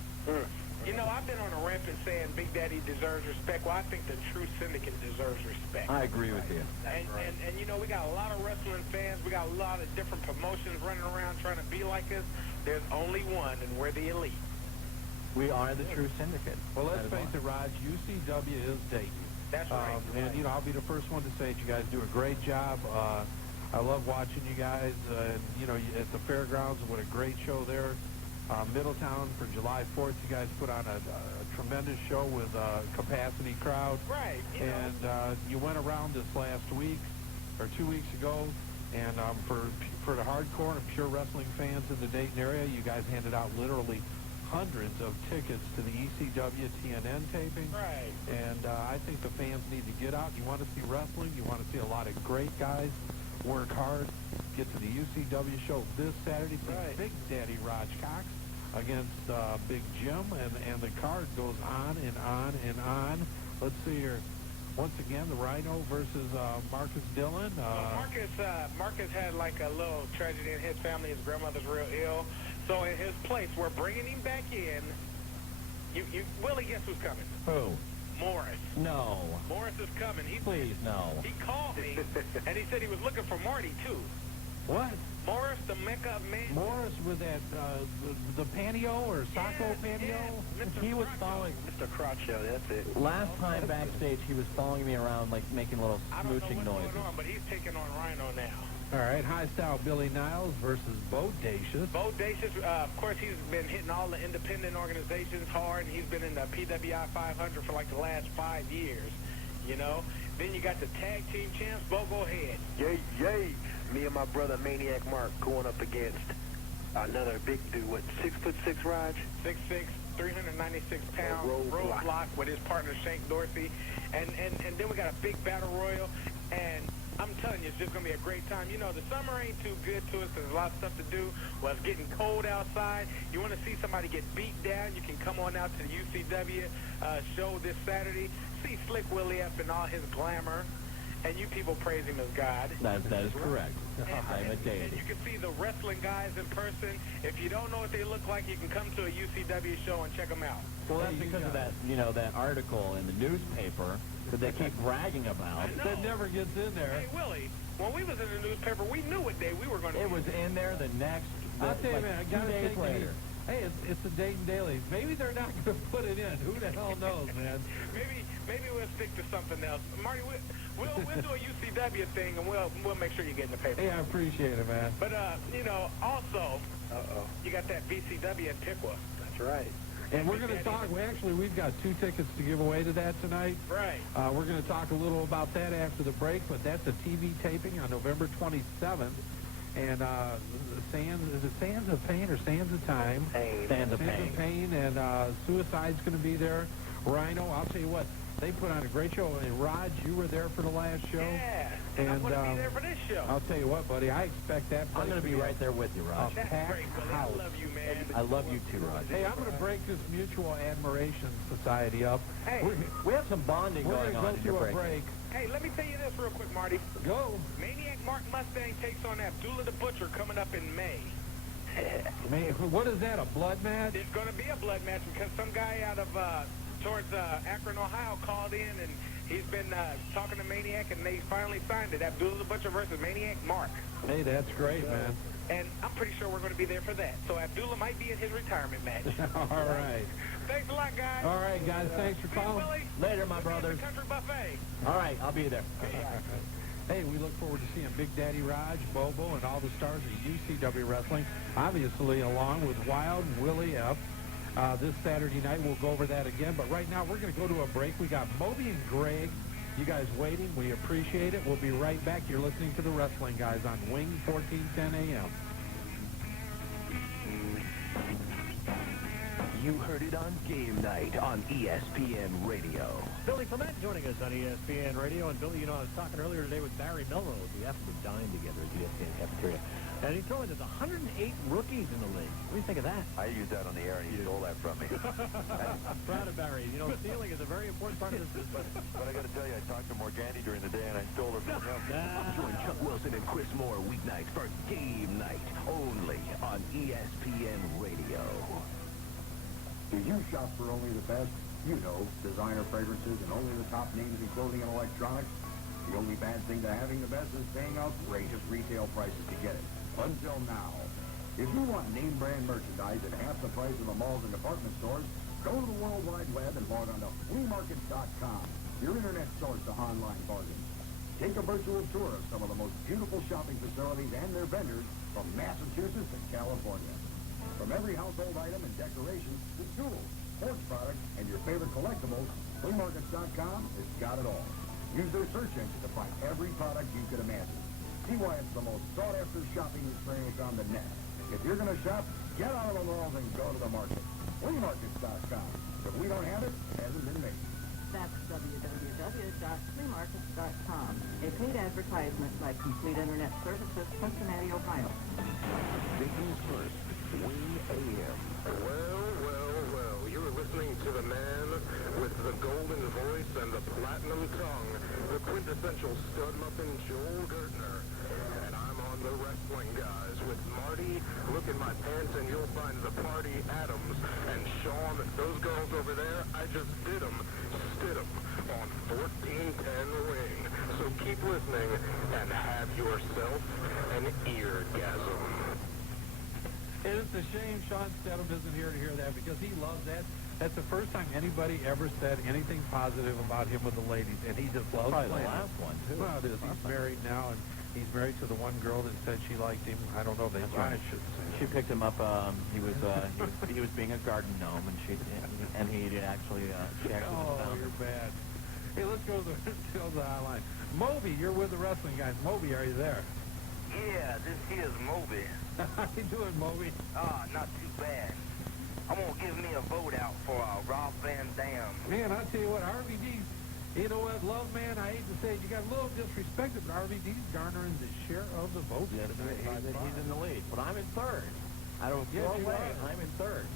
I've been on a rampant saying Big Daddy deserves respect. Well, I think the true syndicate deserves respect. I agree with you. And we got a lot of wrestling fans. We got a lot of different promotions running around trying to be like us. There's only one, and we're the elite. We are the true syndicate. Well, let's That is face it, Raj, UCW is Dayton. That's right. And, I'll be the first one to say it. You guys do a great job. I love watching you guys. At the fairgrounds, what a great show there. Middletown for July 4th, you guys put on a tremendous show with a capacity crowd. Right. And you went around this last week, or 2 weeks ago, And for the hardcore and pure wrestling fans in the Dayton area, you guys handed out literally hundreds of tickets to the ECW TNN taping. Right. And I think the fans need to get out. You want to see wrestling. You want to see a lot of great guys work hard. Get to the UCW show this Saturday. See Big Daddy Raj Cox against Big Jim. And the card goes on and on and on. Let's see here. Once again, the Rhino versus Marcus Dillon. Marcus had like a little tragedy in his family. His grandmother's real ill. So in his place, we're bringing him back in. Willie, guess who's coming? Who? Morris. No. Morris is coming. Please, no. He called me, and he said he was looking for Marty, too. What? Morris, the Mecca man. Morris with that, the panio or Sacco panio? He was following... Mr. Crotcho, that's it. Last time backstage, he was following me around, like, making little smooching noises. I don't know what's going on, but he's taking on Rhino now. All right, high style Billy Niles versus Bodacious. Bodacious, of course, he's been hitting all the independent organizations hard, and he's been in the PWI 500 for like the last 5 years, you know. Then you got the tag team champs. Bo, go ahead. Yay, yay. Me and my brother Maniac Mark going up against another big dude, what, 6'6", Raj? 6'6", 396 pounds, Roadblock with his partner Shank Dorsey. And then we got a big battle royal, and I'm telling you, it's just going to be a great time. You know, the summer ain't too good to us because there's a lot of stuff to do. Well, it's getting cold outside. You want to see somebody get beat down, you can come on out to the UCW show this Saturday. See Slick Willie up in all his glamour, and you people praise him as God. That is correct. I'm a deity. And you can see the wrestling guys in person. If you don't know what they look like, you can come to a UCW show and check them out. Well, that's because of that, you know, that article in the newspaper that they keep bragging about. That never gets in there. Hey, Willie, when we was in the newspaper, we knew what day we were going to be. It was in there the next, I'll tell you, like, man, I 2 gotta days think later. Hey, it's the Dayton Daily. Maybe they're not going to put it in. Who the hell knows, man? Maybe we'll stick to something else. Marty, we'll do a UCW thing, and we'll make sure you get in the paper. Hey, I appreciate it, man. But, you know, also, you got that VCW in Piqua. That's right. And we're going to talk, we've got 2 tickets to give away to that tonight. Right. We're going to talk a little about that after the break, but that's a TV taping on November 27th. And is it Sands of Pain or Sands of Time? Sands of Pain. And Suicide's going to be there. Rhino, I'll tell you what, they put on a great show. And Raj, you were there for the last show. Yeah, and I'm going to be there for this show. I'll tell you what, buddy, I expect that place I'm going to be right there with you, Raj. That's great, Willie. I love you, man. I love you too, Raj. Hey, I'm going to break this Mutual Admiration Society up. Hey, we have some bonding going on. We're going to go to a break. Hey, let me tell you this real quick, Marty. Go. Maniac Mark Mustang takes on Abdullah the Butcher coming up in May. Man, what is that, a blood match? It's going to be a blood match because some guy out of towards Akron, Ohio called in, and he's been talking to Maniac, and they finally signed it. Abdullah the Butcher versus Maniac Mark. Hey, that's great, man. And I'm pretty sure we're going to be there for that. So Abdullah might be in his retirement match. All right. Thanks a lot, guys. All right, guys. Thanks for calling. Later, my brothers. Country Buffet. All right, I'll be there. Hey, we look forward to seeing Big Daddy Raj, Bobo, and all the stars of UCW Wrestling, obviously along with Wild and Willie F. This Saturday night, we'll go over that again. But right now, we're going to go to a break. We got Moby and Greg. You guys waiting. We appreciate it. We'll be right back. You're listening to the Wrestling Guys on Wing 1410 AM. You heard it on Game Night on ESPN Radio. Billy Clement joining us on ESPN Radio. And Billy, you know, I was talking earlier today with Barry Melrose. We happened to dine together at the ESPN cafeteria. And he told me there's 108 rookies in the league. What do you think of that? I used that on the air, and he stole that from me. I'm proud of Barry. You know, stealing is a very important part of this business. But I got to tell you, I talked to Morganti during the day, and I stole it from him. Join Chuck Wilson and Chris Moore weeknights for Game Night, only on ESPN Radio. Do you shop for only the best? You know, designer fragrances and only the top names in clothing and electronics. The only bad thing to having the best is paying outrageous retail prices to get it. Until now. If you want name brand merchandise at half the price of the malls and department stores, go to the World Wide Web and log on to fleamarkets.com, your internet source to online bargains. Take a virtual tour of some of the most beautiful shopping facilities and their vendors from Massachusetts to California. From every household item and decoration to tools, sports products, and your favorite collectibles, fleamarkets.com has got it all. Use their search engine to find every product you could imagine. See why it's the most sought-after shopping experience on the net. If you're going to shop, get out of the walls and go to the market. Fleamarkets.com. If we don't have it, it hasn't been made. That's www.fleamarkets.com, a paid advertisement by Complete Internet Services, Cincinnati, Ohio. Dayton's first Wing AM. Well, you're listening to the man with the golden voice and the platinum tongue, the quintessential stud muffin Joel Gertner. And I'm on the wrestling guys with Marty. Look in my pants and you'll find the Party Adams. And Shawn, those girls over there, I just did them, stid them on 1410 Wing. So keep listening and have yourself an eargasm. It is a shame Shawn Stedham isn't here to hear that because he loves that. That's the first time anybody ever said anything positive about him with the ladies, and he just loves Probably playing. the last one, too. Well, it is. He's married now, and he's married to the one girl that said she liked him. I don't know. They probably should say She picked him up. He was being a garden gnome, and she actually Oh, found you're bad. Hey, let's go to the hotline. Moby, you're with the wrestling guys. Moby, are you there? Yeah, this here's Moby. How you doing, Moby? Not too bad. I'm going to give me a vote out for Rob Van Dam. Man, I'll tell you what, RVD, you know what, Love Man, I hate to say it, you got a little disrespected, but RVD's garnering the share of the vote. Yes, he's in the lead, but I'm in third. I don't Yes, you away. are. I'm in third.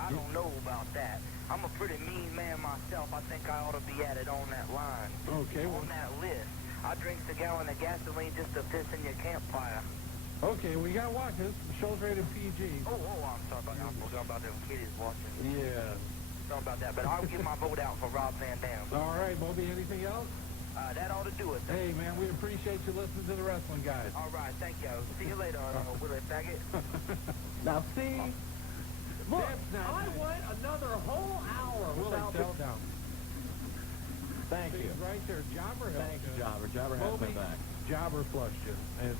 I don't know about that. I'm a pretty mean man myself. I think I ought to be at it on that line. Okay, well, On that list. I drink a gallon of gasoline just to piss in your campfire. okay, we got to watch this. The show's rated PG. Oh, I'm sorry about that. I forgot about them kiddies watching. Yeah. Sorry about that, but I'll give my vote out for Rob Van Dam. All right, Moby, anything else? That ought to do it. Hey, man, we appreciate you listening to the wrestling guys. All right, thank you. See you later, Willie Faggot. Now, see, look, That's not I nice. went another whole hour Willie, without... settle down. Thank you. He's right there. Jobber helped Thank you, you. Jobber. Jobber has Moby, my back. Jobber flushed you. And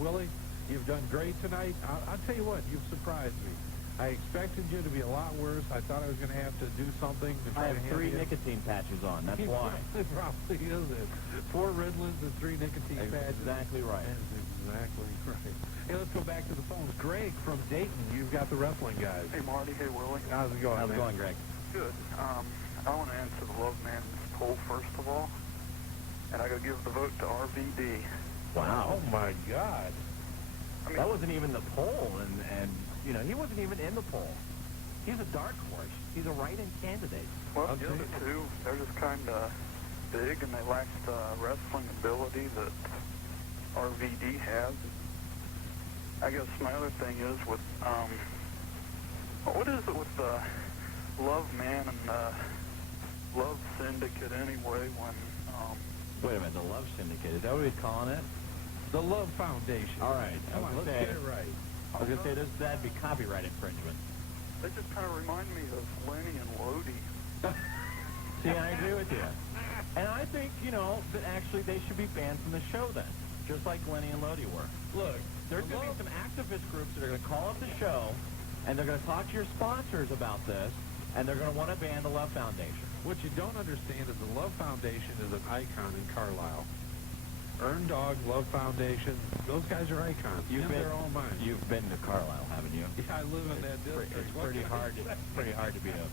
Willie, you've done great tonight. I'll tell you what, you've surprised me. I expected you to be a lot worse. I thought I was going to have to do something to try I have to 3 handle you. nicotine patches on. That's why. It probably is it. 4 Ritalins and 3 nicotine patches. Exactly right. That's exactly right. Hey, let's go back to the phones. Greg from Dayton, you've got the wrestling guys. Hey, Marty. Hey, Willie. How's it going, How's it man? going, Greg? Good. I want to answer the Love Man's poll first of all, and I got to give the vote to RVD. Wow. Oh, my God. I mean, That wasn't even the poll, and you know, he wasn't even in the poll. He's a dark horse. He's a write-in candidate. well, the other two, they're just kind of big, and they lack the wrestling ability that RVD has. I guess my other thing is with, what is it with the Love Man and the Love Syndicate anyway when, Wait a minute, the Love Syndicate. Is that what he's calling it? The Love Foundation. All right. Come on, let's get it right. I was going to say, that'd be copyright infringement. they just kind of remind me of Lenny and Lodi. See, I agree with you. And I think, you know, that actually they should be banned from the show then, just like Lenny and Lodi were. Look, there's going to be some activist groups that are going to call up the show, and they're going to talk to your sponsors about this, and they're going to want to ban the Love Foundation. What you don't understand is the Love Foundation is an icon in Carlisle. Earn Dog, Love Foundation, those guys are icons in their own mind. You've been to Carlisle, haven't you? Yeah, I live in that district. It's pretty hard to be a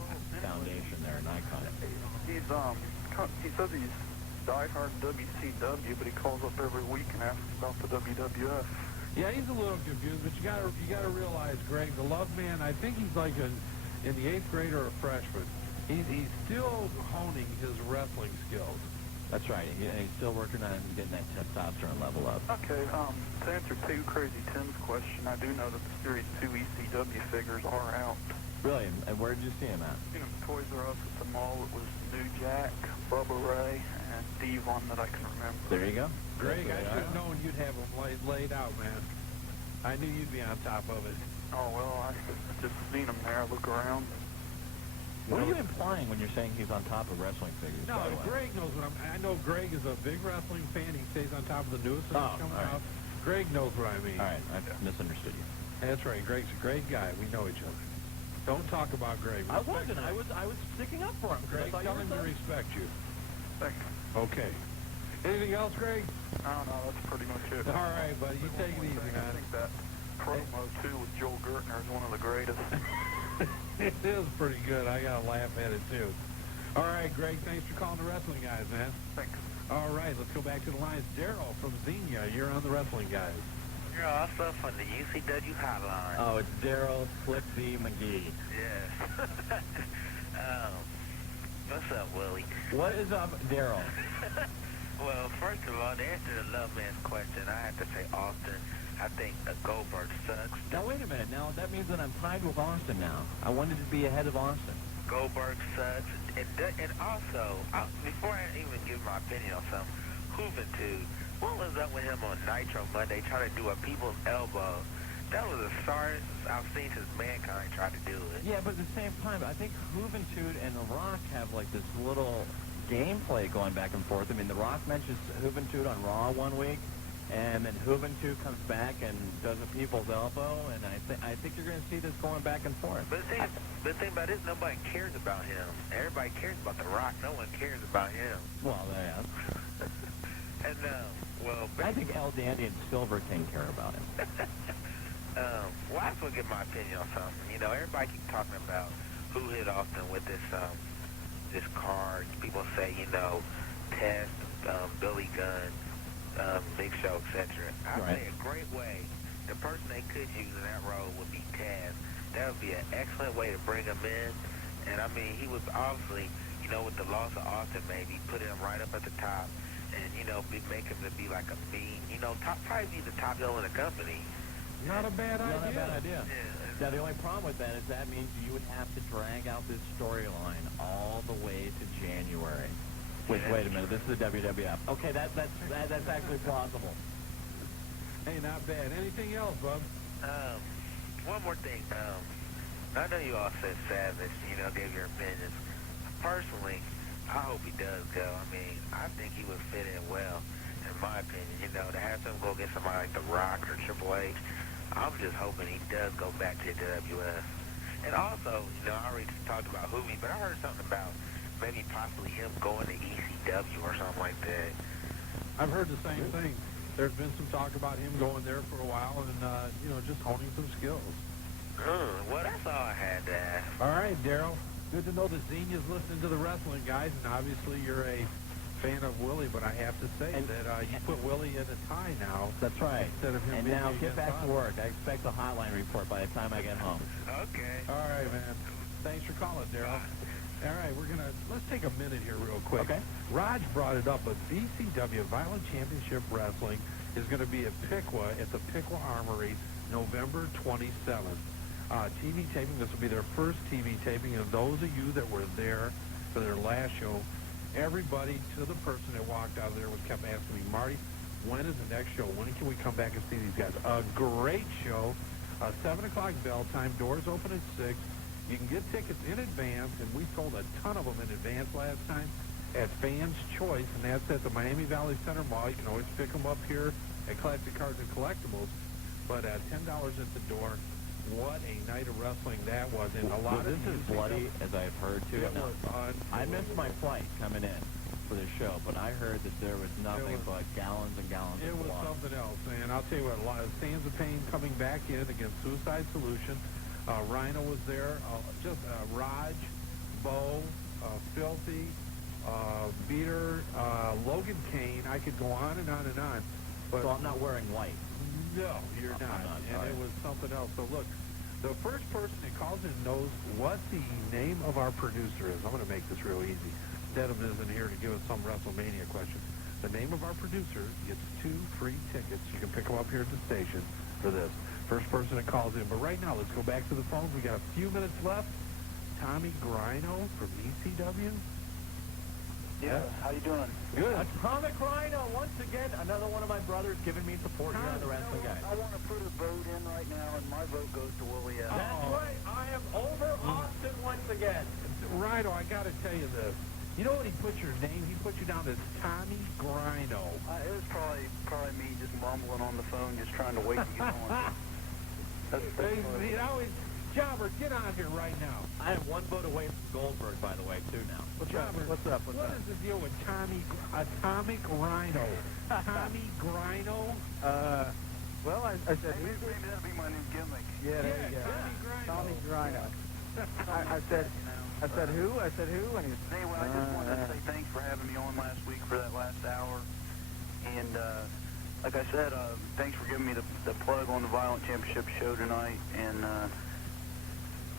foundation there, an icon. He says he's diehard WCW, but he calls up every week and asks about the WWF. Yeah, he's a little confused, but you gotta realize, Greg, the Love Man, I think he's like in the 8th grade or a freshman. He's still honing his wrestling skills. That's right. He's still working on getting that testosterone level up. Okay, to answer Crazy Tim's question, I do know that the Series 2 ECW figures are out. Really? And where did you see him at? You know, Toys R Us at the mall. It was New Jack, Bubba Ray, and Devon that I can remember. There you go. Greg, I should have known you'd have him laid out, man. I knew you'd be on top of it. Oh, well, I just seen him there. I look around. What are you implying when you're saying he's on top of wrestling figures? No, by the way? Greg knows what I know Greg is a big wrestling fan. He stays on top of the newest things coming out. Greg knows what I mean. All right, I misunderstood you. That's right. Greg's a great guy. We know each other. Don't talk about Greg. I wasn't. I was sticking up for him. Greg, tell him to respect you. Thanks. Okay. Anything else, Greg? I don't know. That's pretty much it. All right, buddy. You take it easy, man. I think that promo, too, with Joel Gertner is one of the greatest. It is pretty good. I got to laugh at it, too. All right, Greg, thanks for calling the Wrestling Guys, man. Thanks. All right, let's go back to the lines. Daryl from Xenia, you're on the Wrestling Guys. You're also from the UCW hotline. Oh, it's Daryl Flip V. McGee. Yes. What's up, Willie? What is up, Daryl? Well, first of all, to answer the love man's question, I have to say Austin. I think Goldberg sucks. Now, wait a minute. Now, that means that I'm tied with Austin now. I wanted to be ahead of Austin. Goldberg sucks. And also, before I even give my opinion on something, Juventud, what was up with him on Nitro Monday trying to do a people's elbow? That was the sorriest I've seen since Mankind tried to do it. Yeah, but at the same time, I think Juventud and The Rock have, like, this little gameplay going back and forth. I mean, The Rock mentions Juventud on Raw one week, and then Juventud comes back and does a people's elbow, and I think you're going to see this going back and forth. But the thing about it is nobody cares about him. Everybody cares about The Rock. No one cares about him. Well, yeah. And, well... I think El Dandy and Silver King care about him. Well, I just want to give my opinion on something. You know, everybody keeps talking about who hit Austin with this card. People say, you know, Test, Billy Gunn, Big Show, etc. I say a great way. The person they could use in that role would be Taz. That would be an excellent way to bring him in. And, I mean, he would obviously, you know, with the loss of Austin, maybe put him right up at the top and, you know, make him to be like a mean, you know, probably be the top heel in the company. Not a bad idea. Not a bad idea. Yeah. Now, the only problem with that is that means you would have to drag out this storyline all the way to January. Which, wait a minute, this is the WWF. Okay, that's actually plausible. Hey, not bad. Anything else, bub? One more thing. I know you all said Savage, you know, gave your opinions. Personally, I hope he does go. I mean, I think he would fit in well, in my opinion. You know, to have him go get somebody like The Rock or Triple H, I'm just hoping he does go back to the WWF. And also, you know, I already talked about Hoovy, but I heard something about maybe possibly him going to ECW or something like that. I've heard the same thing. There's been some talk about him going there for a while and, you know, just honing some skills. Well, that's all I had to ask. All right, Daryl. Good to know that Xenia's listening to the Wrestling Guys, and obviously you're a fan of Willie, but I have to say that you put Willie in a tie now. That's right. Instead of him and being now get against back us. to work. I expect a hotline report by the time I get home. Okay. All right, man. Thanks for calling, Daryl. All right, let's take a minute here real quick. Okay. Raj brought it up, but BCW Violent Championship Wrestling is going to be at Piqua, at the Piqua Armory, November 27th. TV taping, this will be their first TV taping, and those of you that were there for their last show, everybody to the person that walked out of there kept asking me, Marty, when is the next show? When can we come back and see these guys? A great show, 7 o'clock bell time, doors open at 6. You can get tickets in advance, and we sold a ton of them in advance last time at Fans Choice, and that's at the Miami Valley Center Mall. You can always pick them up here at Classic Cards and Collectibles, but at $10 at the door. What a night of wrestling that was, and a lot of this is bloody, as I've heard, too. I missed my flight coming in for the show, but I heard that there was nothing but gallons and gallons of blood. It was something else, and I'll tell you what, a lot of Sands of Pain coming back in against Suicide Solution. Rhino was there, Raj, Bo, Filthy, Beater, Logan Kane. I could go on and on and on. But so I'm not wearing white. No, you're not. And it was something else. So look, the first person that calls in knows what the name of our producer is. I'm going to make this real easy. Dedham isn't here to give us some WrestleMania question. The name of our producer gets 2 free tickets. You can pick them up here at the station for this. First person that calls in. But right now, let's go back to the phones. We got a few minutes left. Tommy Grino from ECW. Yeah, how you doing? Good. Atomic Rhino, once again, another one of my brothers giving me support here on the Wrestling Guys. I want to put a vote in right now, and my vote goes to Willie F. That's right. I am over Austin once again. Rhino, I got to tell you this. You know what he put your name? He put you down as Tommy Grino. It was probably me just mumbling on the phone, just trying to wait to get on. You know, Jobber, get on here right now. I am one vote away from Goldberg, by the way, too, now. What's Jobber, up? What's up? What is the deal with Atomic Rhino? Tommy Grino? Well, I said, maybe that'll be my new gimmick. yeah, there you go. Tommy Grino. I said who? And he Hey, well, I just wanted to say thanks for having me on last week for that last hour. And like I said, thanks for giving me the plug on the Violent Championship show tonight. And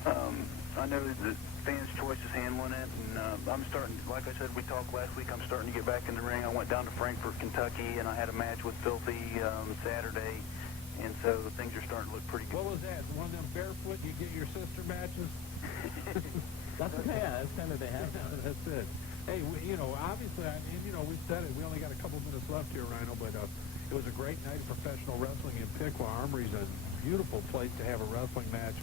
I know that Fans' Choice is handling it. And I'm starting, like I said, we talked last week, I'm starting to get back in the ring. I went down to Frankfort, Kentucky, and I had a match with Filthy Saturday. And so things are starting to look pretty good. What was that? One of them barefoot, you get your sister matches? That's kind of they have. That's it. Hey, obviously, we said it. We only got a couple minutes left here, Rhino, but it was a great night of professional wrestling in Piqua. Armory's a beautiful place to have a wrestling match.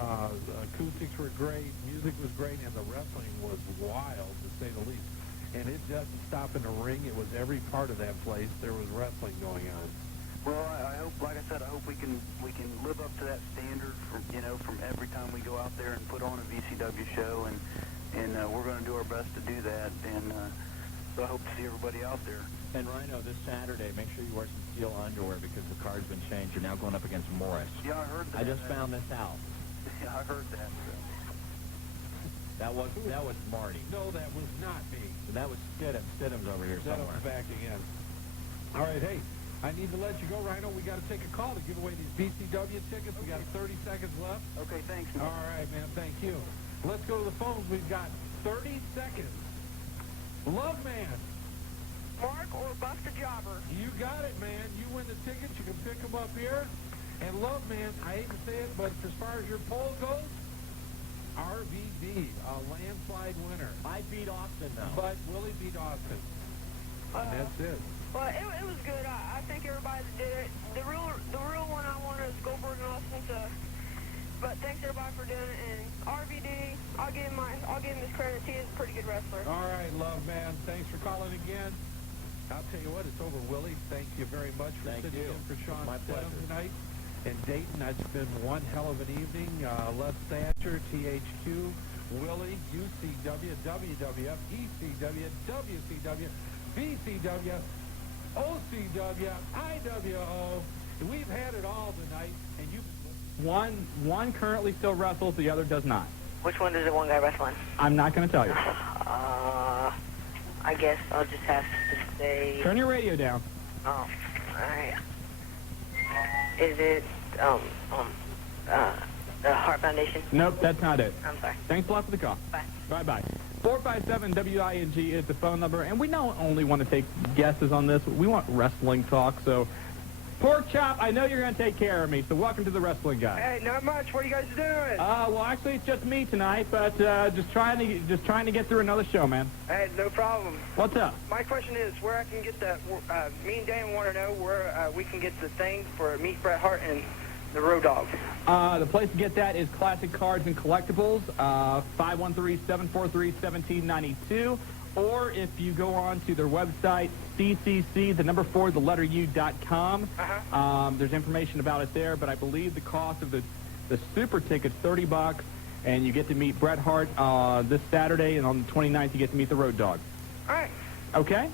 Acoustics were great, music was great, and the wrestling was wild, to say the least. And it doesn't stop in the ring. It was every part of that place. There was wrestling going on. Well, I hope, like I said, I hope we can live up to that standard from every time we go out there and put on a VCW show, and we're going to do our best to do that. And so I hope to see everybody out there. And Rhino, this Saturday, make sure you wear some steel underwear because the card's been changed. You're now going up against Morris. Yeah, I heard that. I just found this out. Yeah, I heard that. So. That was Marty. No, that was not me. That was Stidham. Stidham's over here somewhere. Stidham's back again. All right, hey. I need to let you go, Rhino. We got to take a call to give away these BCW tickets. We got 30 seconds left. Okay, thanks, man. All right, man. Thank you. Let's go to the phones. We've got 30 seconds. Love Man. Mark or Bust a Jobber. You got it, man. You win the tickets. You can pick them up here. And Love Man, I hate to say it, but as far as your poll goes, RVD, a landslide winner. I beat Austin, though. But Willie beat Austin. And that's it. Well, it was good. I think everybody that did it. The real one I wanted is Goldberg and Austin. But thanks everybody for doing it. And RVD, I'll give him his credit. He is a pretty good wrestler. All right, Love Man. Thanks for calling again. I'll tell you what, it's over, Willie. Thank you very much for sitting in for Shawn tonight. And Dayton, that's been one hell of an evening. Les Thatcher, THQ, Willie, UCW, WWF, ECW, WCW, BCW, OCW, IWO. We've had it all tonight, and you... One currently still wrestles, the other does not. Which one does the one guy wrestle in? I'm not going to tell you. I guess I'll just have to say... Turn your radio down. Oh, all right. Is it, the Hart Foundation? Nope, that's not it. I'm sorry. Thanks a lot for the call. Bye. Bye-bye. 457-WING is the phone number, and we not only want to take guesses on this, we want wrestling talk, so... Pork Chop, I know you're going to take care of me, so welcome to the Wrestling Guy. Hey, not much. What are you guys doing? Well, actually, it's just me tonight, but just trying to get through another show, man. Hey, no problem. What's up? My question is where I can get the, me and Dan want to know where we can get the thing for Meet Bret Hart and the Road Dogg. The place to get that is Classic Cards and Collectibles, 513-743-1792. Or if you go on to their website, CCC4U.com, there's information about it there, but I believe the cost of the super ticket's $30, and you get to meet Bret Hart this Saturday, and on the 29th you get to meet the Road Dogg. All right. Okay?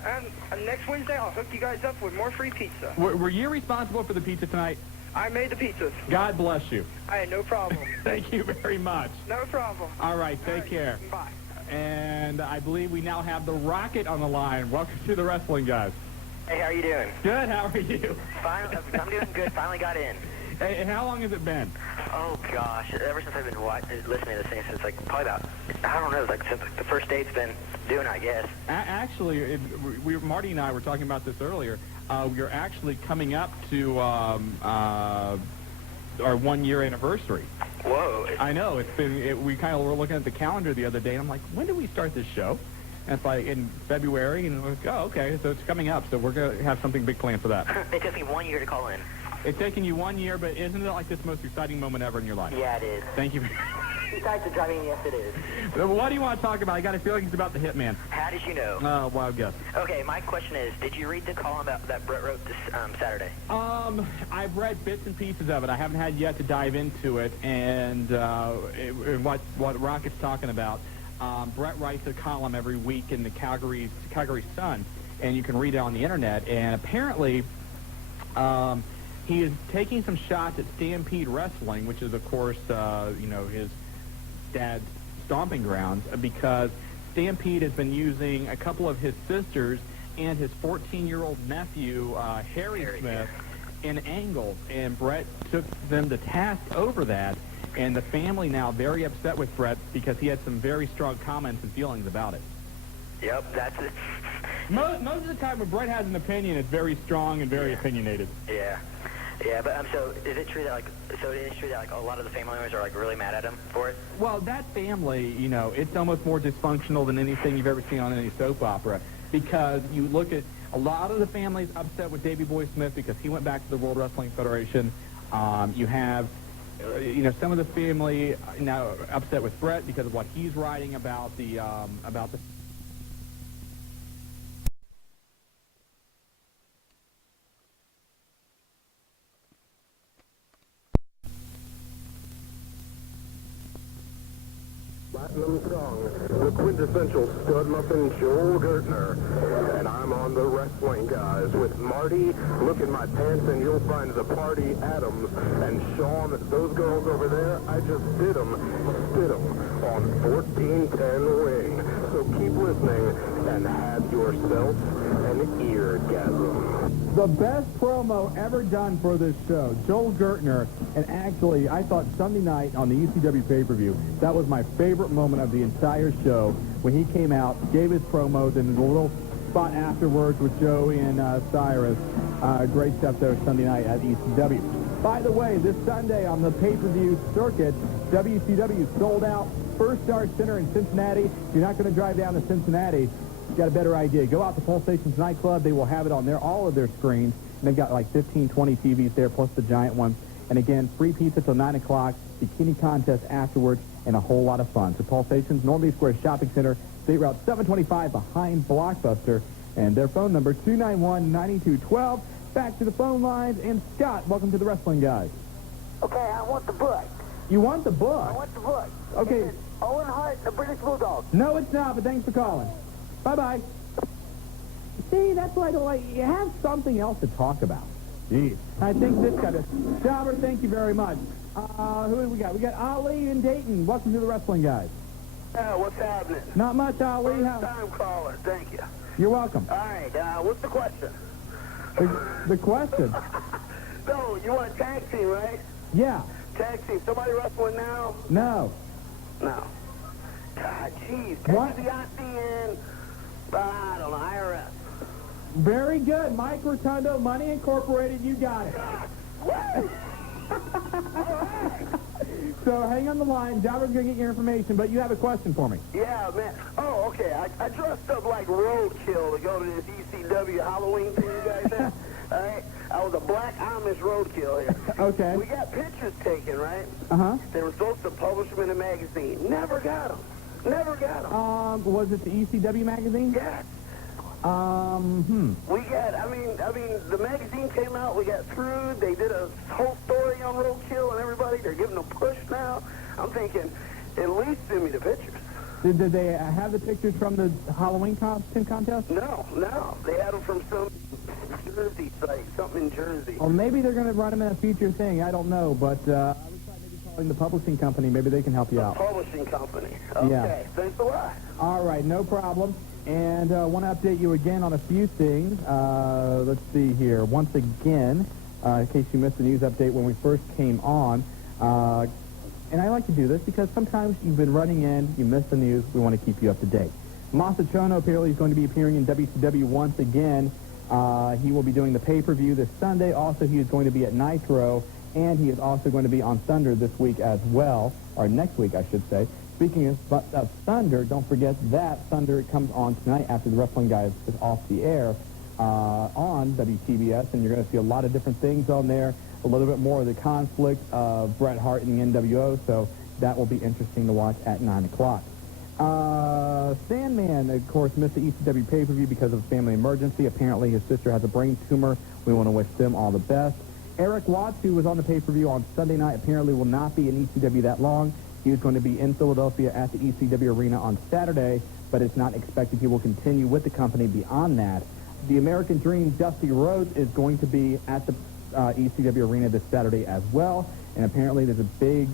And next Wednesday I'll hook you guys up with more free pizza. Were you responsible for the pizza tonight? I made the pizzas. God bless you. Hey, no problem. Thank you very much. No problem. All right, take care. Bye. And I believe we now have the Rocket on the line. Welcome to the Wrestling Guys. Hey, how are you doing? Good, how are you? Finally, I'm doing good. Finally got in. Hey, and how long has it been? Oh, gosh. Ever since I've been listening to this thing since, probably about, I don't know, since the first day it's been doing, I guess. Actually, Marty and I were talking about this earlier. We're actually coming up to our 1-year anniversary. Whoa. I know. It's been. We kind of were looking at the calendar the other day, and I'm like, when did we start this show? And it's like in February, and we're like, oh, okay, so it's coming up, so we're going to have something big planned for that. It took me 1 year to call in. It's taken you 1 year, but isn't it like this most exciting moment ever in your life? Yeah, it is. Thank you. Besides the driving, yes, it is. What do you want to talk about? I got a feeling it's about the Hitman. How did you know? Wild guess. Okay, my question is, did you read the column that Brett wrote this Saturday? I've read bits and pieces of it. I haven't had yet to dive into it, and what Rocket's talking about. Brett writes a column every week in the Calgary Sun, and you can read it on the internet. And apparently, he is taking some shots at Stampede Wrestling, which is, of course, his dad's stomping grounds, because Stampede has been using a couple of his sisters and his 14-year-old nephew, Harry Smith, in angles, and Brett took them to task over that, and the family now very upset with Brett because he had some very strong comments and feelings about it. Yep, that's it. Most of the time when Brett has an opinion, it's very strong and very opinionated. Yeah. Yeah, but so is it true that a lot of the family members are like really mad at him for it? Well, that family, it's almost more dysfunctional than anything you've ever seen on any soap opera, because you look at a lot of the families upset with Davey Boy Smith because he went back to the World Wrestling Federation. You have, some of the family now upset with Brett because of what he's writing about the Platinum Tongue, the quintessential stud muffin Joel Gertner. And I'm on the Wrestling Guys with Marty. Look in my pants and you'll find the Party Adams. And Shawn, those girls over there, I just spit them on 1410 Wing. So keep listening and have yourself an eargasm. The best promo ever done for this show, Joel Gertner, and actually, I thought Sunday night on the ECW pay-per-view, that was my favorite moment of the entire show, when he came out, gave his promos, and the little spot afterwards with Joey and Cyrus. Great stuff there Sunday night at ECW. By the way, this Sunday on the pay-per-view circuit, WCW sold out First Star Center in Cincinnati. If you're not going to drive down to Cincinnati, got a better idea. Go out to Pulse Stations Nightclub. They will have it on there, all of their screens. And they've got like 15, 20 TVs there, plus the giant one. And again, free pizza till 9 o'clock, bikini contest afterwards, and a whole lot of fun. So Pulse Stations, Normandy Square Shopping Center, State Route 725 behind Blockbuster. And their phone number, 291-9212. Back to the phone lines. And Scott, welcome to the Wrestling Guys. Okay, I want the book. You want the book? I want the book. Okay. It's Owen Hart, the British Bulldog. No, it's not, but thanks for calling. Bye-bye. See, that's why I don't like. You have something else to talk about. Jeez. I think this got it. Jobber, thank you very much. Who do we got? We got Ali in Dayton. Welcome to the Wrestling Guys. What's happening? Not much, Ali. First time caller. Thank you. You're welcome. All right, what's the question? The question? No, you want a tag team, right? Yeah. Tag team. Somebody wrestling now? No. No. God, jeez. What? TWGWS I don't know, IRS. Very good. Mike Rotundo, Money Incorporated, you got it. So hang on the line. Jobber's going to get your information, but you have a question for me. Yeah, man. Oh, okay. I dressed up like roadkill to go to this ECW Halloween thing you guys had. All right? I was a black Amish roadkill here. Okay. We got pictures taken, right? Uh-huh. They were supposed to publish them in a magazine. Never got them. Never got them. Was it the ECW magazine? Yes. We got, I mean, the magazine came out, we got through, they did a whole story on roadkill and everybody, they're giving them a push now. I'm thinking, at least send me the pictures. Did they have the pictures from the Halloween costume contest? No. They had them from some Jersey site, something in Jersey. Or maybe they're going to run them in a future thing. I don't know, but I would try maybe calling the publishing company. Maybe they can help you out. Publishing company. Okay, yeah. Thanks a lot. All right, no problem. And I want to update you again on a few things. Let's see here. Once again, in case you missed the news update when we first came on, and I like to do this because sometimes you've been running in, you missed the news, we want to keep you up to date. Masachono apparently is going to be appearing in WCW once again. He will be doing the pay-per-view this Sunday. Also, he is going to be at Nitro, and he is also going to be on Thunder this week as well, or next week, I should say. Speaking of Thunder, don't forget that Thunder comes on tonight after the Wrestling Guys is off the air on WTBS, and you're going to see a lot of different things on there, a little bit more of the conflict of Bret Hart and the NWO, so that will be interesting to watch at 9 o'clock. Sandman, of course, missed the ECW pay-per-view because of a family emergency. Apparently his sister has a brain tumor. We want to wish them all the best. Eric Watts, who was on the pay-per-view on Sunday night, apparently will not be in ECW that long. He was going to be in Philadelphia at the ECW Arena on Saturday, but it's not expected he will continue with the company beyond that. The American Dream, Dusty Rhodes, is going to be at the ECW Arena this Saturday as well, and apparently there's a big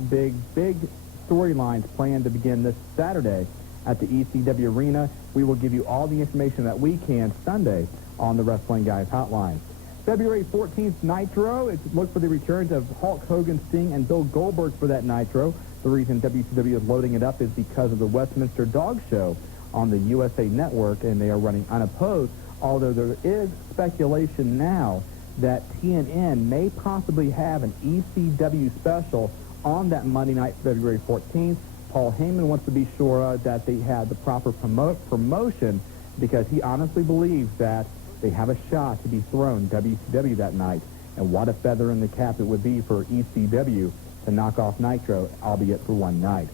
storylines planned to begin this Saturday at the ECW Arena. We will give you all the information that we can Sunday on the Wrestling Guys Hotline. February 14th, Nitro. Look for the returns of Hulk Hogan, Sting, and Bill Goldberg for that Nitro. The reason WCW is loading it up is because of the Westminster Dog Show on the USA Network, and they are running unopposed, although there is speculation now that TNN may possibly have an ECW special on that Monday night, February 14th. Paul Heyman wants to be sure that they have the proper promotion, because he honestly believes that they have a shot to dethrone WCW that night. And what a feather in the cap it would be for ECW to knock off Nitro, albeit for one night.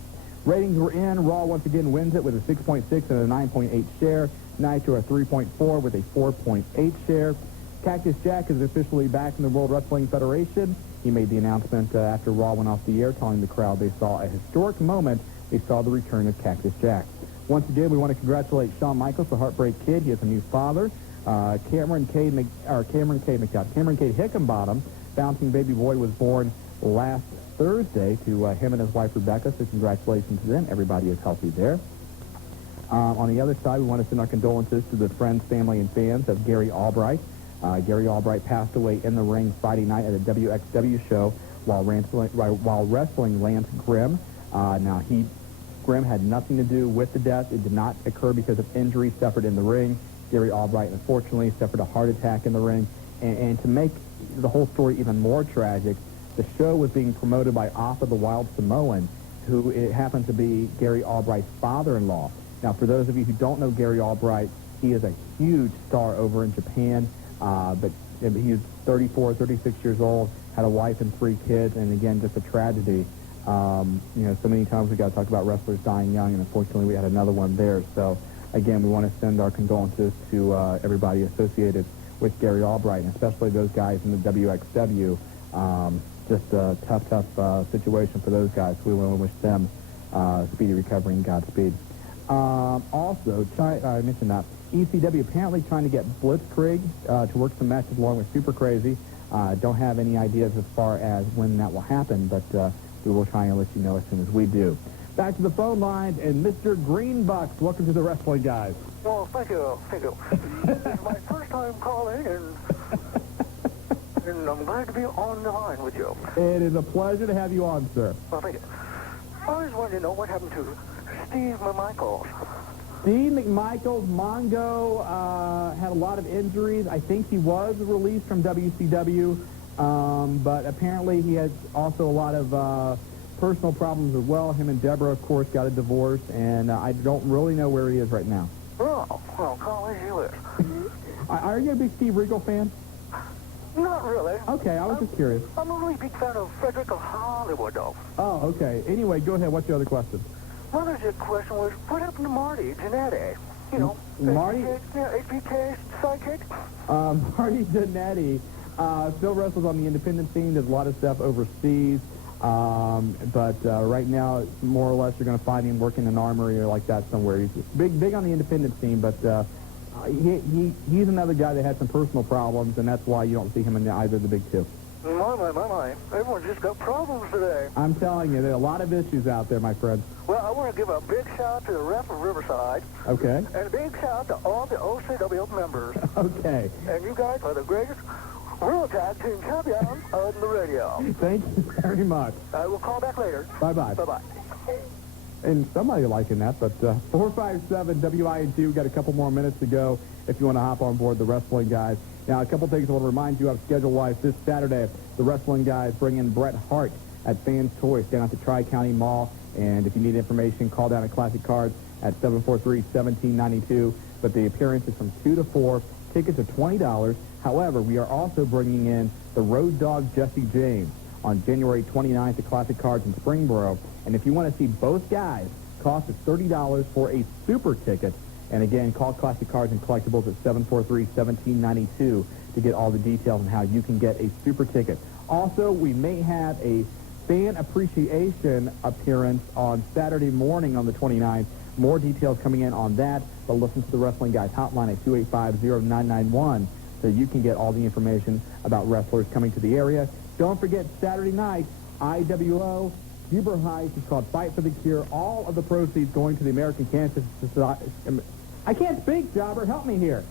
Ratings were in. Raw once again wins it with a 6.6 and a 9.8 share. Nitro a 3.4 with a 4.8 share. Cactus Jack is officially back in the World Wrestling Federation. He made the announcement after Raw went off the air, telling the crowd they saw a historic moment. They saw the return of Cactus Jack. Once again, we want to congratulate Shawn Michaels, the Heartbreak Kid. He has a new father. Cameron K. Hickenbottom, bouncing baby boy, was born last Thursday to him and his wife Rebecca. So congratulations to them. Everybody is healthy there. On the other side, we want to send our condolences to the friends, family, and fans of Gary Albright. Gary Albright passed away in the ring Friday night at a WXW show while wrestling Lance Grimm. Grimm had nothing to do with the death. It did not occur because of injuries suffered in the ring. Gary Albright, unfortunately, suffered a heart attack in the ring. And to make the whole story even more tragic, the show was being promoted by Arthur the Wild Samoan, who it happened to be Gary Albright's father-in-law. Now, for those of you who don't know Gary Albright, he is a huge star over in Japan, but he's 34, 36 years old, had a wife and 3 kids, and again, just a tragedy. So many times we got to talk about wrestlers dying young, and unfortunately we had another one there. So, again, we want to send our condolences to everybody associated with Gary Albright, and especially those guys in the WXW. Just a tough situation for those guys. We want to wish them speedy recovery and Godspeed. Also, I mentioned that ECW apparently trying to get Blitzkrieg to work some matches along with Super Crazy. Don't have any ideas as far as when that will happen, but we will try and let you know as soon as we do. Back to the phone lines, and Mr. Greenbucks, welcome to the Wrestling Guys. Well, thank you. This is my first time calling, and I'm glad to be on the line with you. It is a pleasure to have you on, sir. Well, thank you. I just wanted to know what happened to Steve McMichaels. Steve McMichaels, Mongo, had a lot of injuries. I think he was released from WCW, but apparently he has also a lot of personal problems as well. Him and Deborah, of course, got a divorce, and I don't really know where he is right now. Oh, well, call as you wish. Are you a big Steve Regal fan? Not really. Okay, I was just curious. I'm a really big fan of Frederick of Hollywood, though. Oh, okay. Anyway, go ahead. What's your other question? My other question was, what happened to Marty Jannetty? You know, Marty? HBK's sidekick? Marty Jannetty still wrestles on the independent scene. Does a lot of stuff overseas. But right now, more or less, you're going to find him working in an armory or like that somewhere. He's big on the independent scene, but he's another guy that had some personal problems, and that's why you don't see him in either of the big two. My. Everyone's just got problems today. I'm telling you, there are a lot of issues out there, my friend. Well, I want to give a big shout to the ref of Riverside. Okay. And a big shout to all the OCW members. Okay. And you guys are the greatest World Tag Team Champions on the radio. Thank you very much. I will call back later. Bye-bye. Bye-bye. And somebody liking that, but 457 WINT, we've got a couple more minutes to go if you want to hop on board the Wrestling Guys. Now, a couple things I want to remind you of schedule-wise. This Saturday, the Wrestling Guys bring in Bret Hart at Fans Toys down at the Tri-County Mall. And if you need information, call down at Classic Cards at 743-1792. But the appearance is from 2 to 4. Tickets are $20. However, we are also bringing in the Road Dogg Jesse James on January 29th at Classic Cards in Springboro. And if you want to see both guys, cost is $30 for a super ticket. And again, call Classic Cards and Collectibles at 743-1792 to get all the details on how you can get a super ticket. Also, we may have a fan appreciation appearance on Saturday morning on the 29th. More details coming in on that, but listen to the Wrestling Guys hotline at 285-0991 so you can get all the information about wrestlers coming to the area. Don't forget, Saturday night, IWO, Huber Heights, it's called Fight for the Cure. All of the proceeds going to the American Cancer Society. I can't speak, Jobber. Help me here.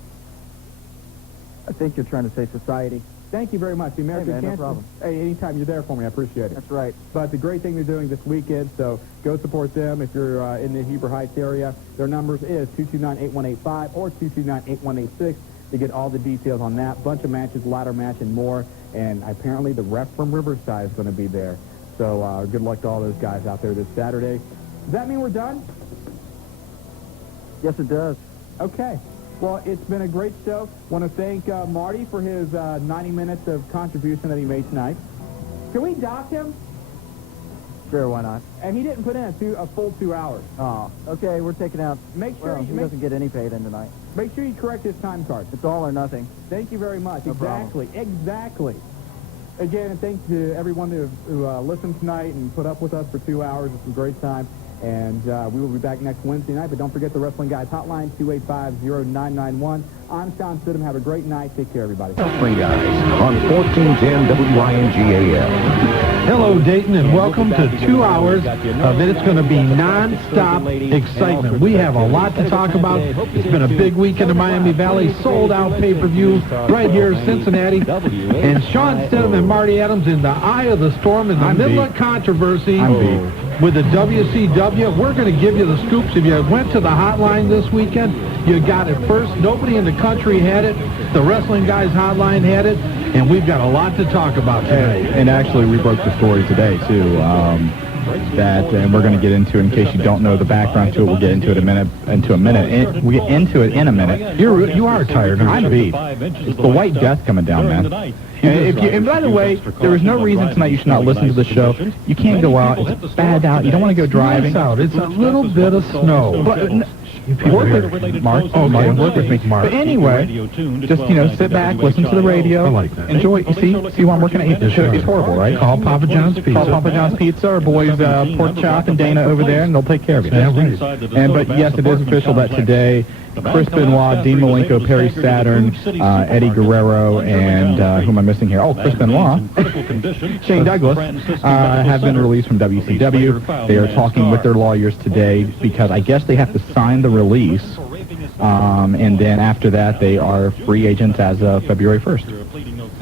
I think you're trying to say society. Thank you very much. The American Hey, man, no Cancer. problem. Hey, anytime you're there for me, I appreciate it. That's right. But the great thing they're doing this weekend, so go support them if you're in the Huber Heights area. Their numbers is 229-8185 or 229-8186 to get all the details on that. Bunch of matches, ladder match, and more. And apparently the ref from Riverside is going to be there. So good luck to all those guys out there this Saturday. Does that mean we're done? Yes, it does. Okay. Well, it's been a great show. Want to thank Marty for his 90 minutes of contribution that he made tonight. Can we dock him? Sure, why not? And he didn't put in a full 2 hours. Oh, okay, we're taking out. Make sure he doesn't get any paid in tonight. Make sure you correct his time card. It's all or nothing. Thank you very much. No Exactly. problem. Exactly. Again, and thanks to everyone who listened tonight and put up with us for 2 hours. It's a great time. And we will be back next Wednesday night. But don't forget the Wrestling Guys hotline, 285-0991. I'm Shawn Stidham. Have a great night. Take care, everybody. Wrestling Guys on 1410 WINGAM. Hello, Dayton, and welcome to 2 hours of it. It's going to be non-stop excitement. We have a lot to talk about. It's been a big week in the Miami Valley, sold-out pay-per-view right here in Cincinnati. And Shawn Stidham and Marty Adams in the eye of the storm in the middle of controversy with the WCW. We're going to give you the scoops. If you went to the hotline this weekend, you got it first. Nobody in the country had it. The Wrestling Guys hotline had it. And we've got a lot to talk about today. And actually, we broke the story today, too, and we're going to get into it. In case you don't know the background to it, we'll get into it in a minute. You are tired, aren't I'm beat. It's the White Death coming down, man. And by the way, there is no reason tonight you should not listen to the show. You can't go out. It's bad out. You don't want to go driving. It's a little bit of snow. Work with Mark. Okay, work with me. But anyway, just, sit back, listen to the radio. I like that. Enjoy. See what I'm working at? It's horrible, right? Call Papa John's Pizza. Call Papa John's Pizza. Our boys, Pork Chop and Dana over there, and they'll take care of you. Yeah, right. But yes, it is official that today, Chris Benoit, Dean Malenko, Perry Saturn, Eddie Guerrero, and who am I missing here? Oh, Chris Benoit, Shane Douglas, have been released from WCW. They are talking with their lawyers today because I guess they have to sign the release, and then after that they are free agents as of February 1st.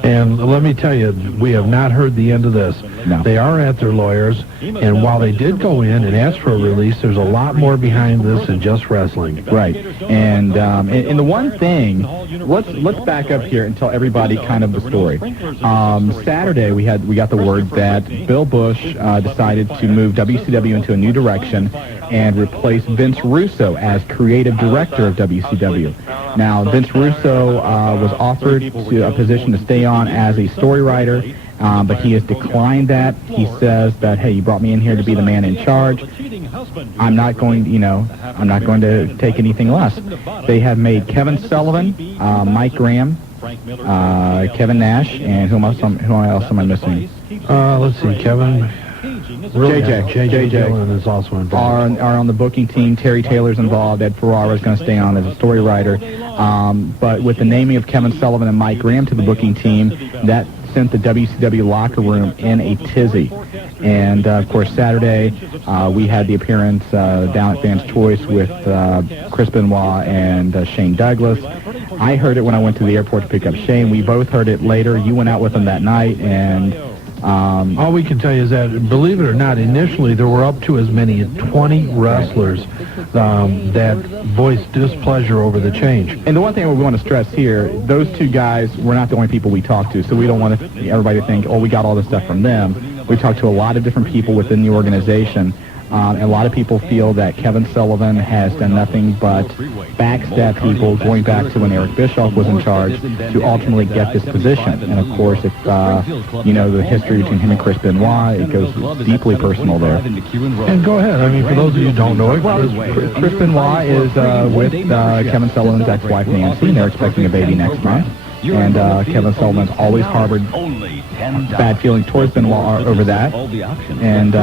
And let me tell you, we have not heard the end of this. No. They are at their lawyers, and while they did go in and ask for a release, there's a lot more behind this than just wrestling. Right. And the one thing, let's back up here and tell everybody kind of the story. Saturday we got the word that Bill Bush decided to move WCW into a new direction and replace Vince Russo as creative director of WCW. Now, Vince Russo was offered a position to stay on as a story writer, but he has declined that. He says that, hey, you brought me in here to be the man in charge. I'm not going to take anything less. They have made Kevin Sullivan, Mike Graham, Kevin Nash, and who else am I missing? Let's see, Kevin. JJ Dillon is also involved. Are on the booking team. Terry Taylor's involved. Ed Ferrara is going to stay on as a story writer. But with the naming of Kevin Sullivan and Mike Graham to the booking team, that sent the WCW locker room in a tizzy. And, of course, Saturday, we had the appearance down at Fans Choice with Chris Benoit and Shane Douglas. I heard it when I went to the airport to pick up Shane. We both heard it later. You went out with him that night, and all we can tell you is that, believe it or not, initially there were up to as many as 20 wrestlers that voiced displeasure over the change. And the one thing we want to stress here, those two guys were not the only people we talked to, so we don't want everybody to think, oh, we got all this stuff from them. We talked to a lot of different people within the organization. And a lot of people feel that Kevin Sullivan has done nothing but backstab people going back to when Eric Bischoff was in charge to ultimately get this position. And, of course, if you know the history between him and Chris Benoit, it goes deeply personal there. And go ahead. I mean, for those of you who don't know it, Chris Benoit is with Kevin Sullivan's ex-wife, Nancy, and they're expecting a baby next month. And Kevin Sullivan's always harbored bad feeling towards Benoit over that. And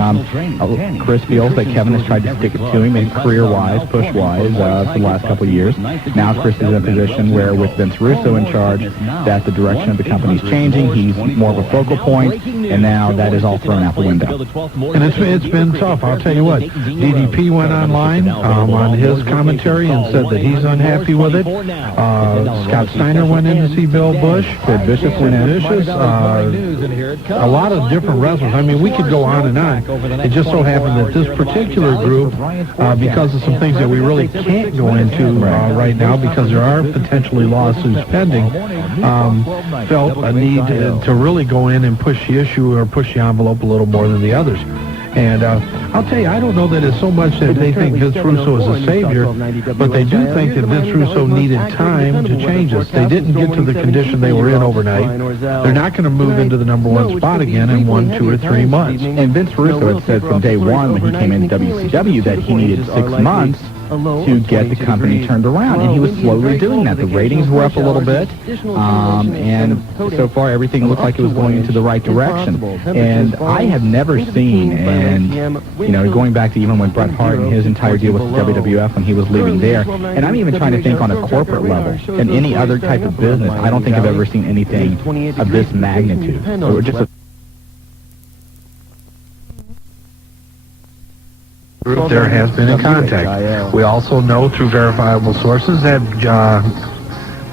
Chris feels that Kevin has tried to stick it to him in career-wise, push-wise, for the last couple of years. Now Chris is in a position where, with Vince Russo in charge, that the direction of the company's changing. He's more of a focal point, and now that is all thrown out the window. And it's been tough. I'll tell you what. DDP went online on his commentary and said that he's unhappy with it. Scott Steiner went in to see Bill Bush. Sid Vicious went in. A lot of different wrestlers. I mean, we could go on and on. It just so happened that this particular group, because of some things that we really can't go into right now because there are potentially lawsuits pending, felt a need to really go in and push the issue or push the envelope a little more than the others. And I'll tell you, I don't know that it's so much that they think Vince Russo is a savior, but they do think that Vince Russo needed time to change this. They didn't get to the condition they were in overnight. They're not going to move into the #1 spot again in 1, 2, or 3 months. And Vince Russo had said from day one when he came into WCW that he needed 6 months to get the company turned around, and he was slowly doing that. The ratings were up a little bit, and so far everything looked like it was going into the right direction. And I have never seen, and going back to even when Bret Hart and his entire deal with the WWF when he was leaving there, and I'm even trying to think on a corporate level, in any other type of business, I don't think I've ever seen anything of this magnitude. Or just Group there has been in contact. We also know through verifiable sources that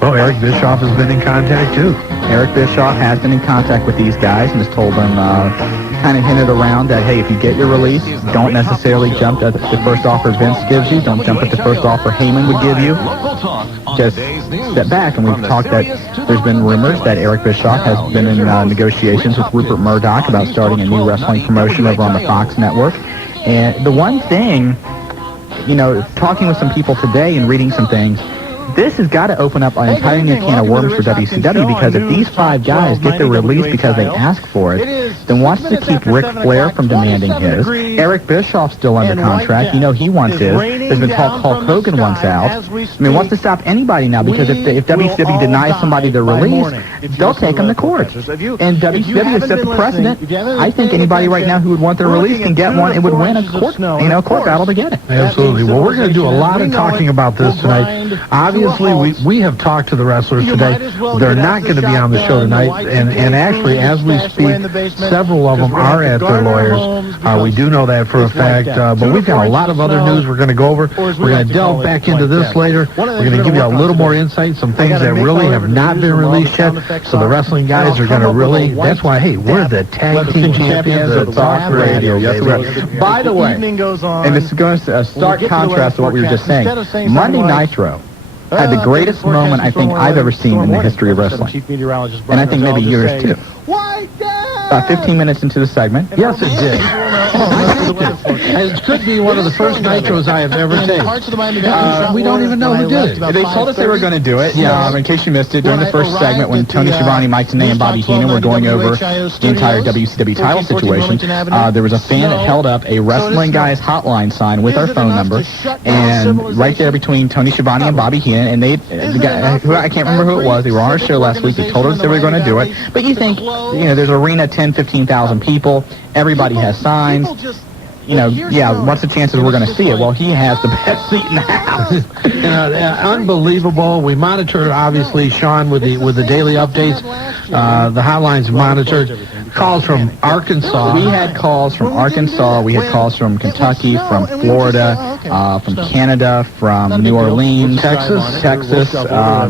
Eric Bischoff has been in contact too. Eric Bischoff has been in contact with these guys and has told them, kind of hinted around that, hey, if you get your release, don't necessarily jump at the first offer Vince gives you. Don't jump at the first offer Heyman would give you. Just step back. And we've talked that there's been rumors that Eric Bischoff has been in negotiations with Rupert Murdoch about starting a new wrestling promotion over on the Fox network. And the one thing, talking with some people today and reading some things, this has got to open up an entirely new can of worms for WCW, because if these 5 guys get their release because they ask for it, then wants to keep Ric Flair from demanding his. Eric Bischoff's still under contract. He wants his. There's been talk Hulk Hogan wants out. I mean, wants to stop anybody now, because if WCW denies somebody their release, they'll take them to court. And WCW has set the precedent. I think anybody right now who would want their release can get one and would win a court battle to get it. Absolutely. Well, we're going to do a lot of talking about this tonight. Obviously, we have talked to the wrestlers today. They're not going to be on the show tonight, and actually, as we speak, several of them are at their lawyers. We do know that for a fact, but we've got a lot of other news we're going to go over. We're going to delve back into this later. We're going to give you a little more insight, some things that really have not been released yet, so the wrestling guys are going to really, that's why, hey, we're the tag team champions of Talk Radio. Yes, we are. By the way, and this is going to stark contrast to what we were just saying, Monday Nitro had the greatest moment I think I've ever seen in the history of wrestling. And I think maybe yours too. About 15 minutes into the segment. Yes, it did. It could be one of the first Nitros I have ever seen. We don't even know who did it. They told us they were going to do it. In case you missed it, during the first segment when Tony Schiavone, Mike Tenay, and Bobby Heenan were going over the entire WCW title situation, there was a fan that held up a Wrestling Guys hotline sign with our phone number, and right there between Tony Schiavone and Bobby Heenan, and I can't remember who it was, they were on our show last week, they told us they were going to do it, but you think, there's an arena, 10, 15,000 people, everybody has signs, what's the chances we're going to see it? Well, he has the best seat in the house. Unbelievable. We monitored, obviously, Shawn with the daily updates. The hotlines monitored. Calls from Arkansas. We had calls from Arkansas. We had calls from Kentucky, from Florida, from Canada, from New Orleans, Texas.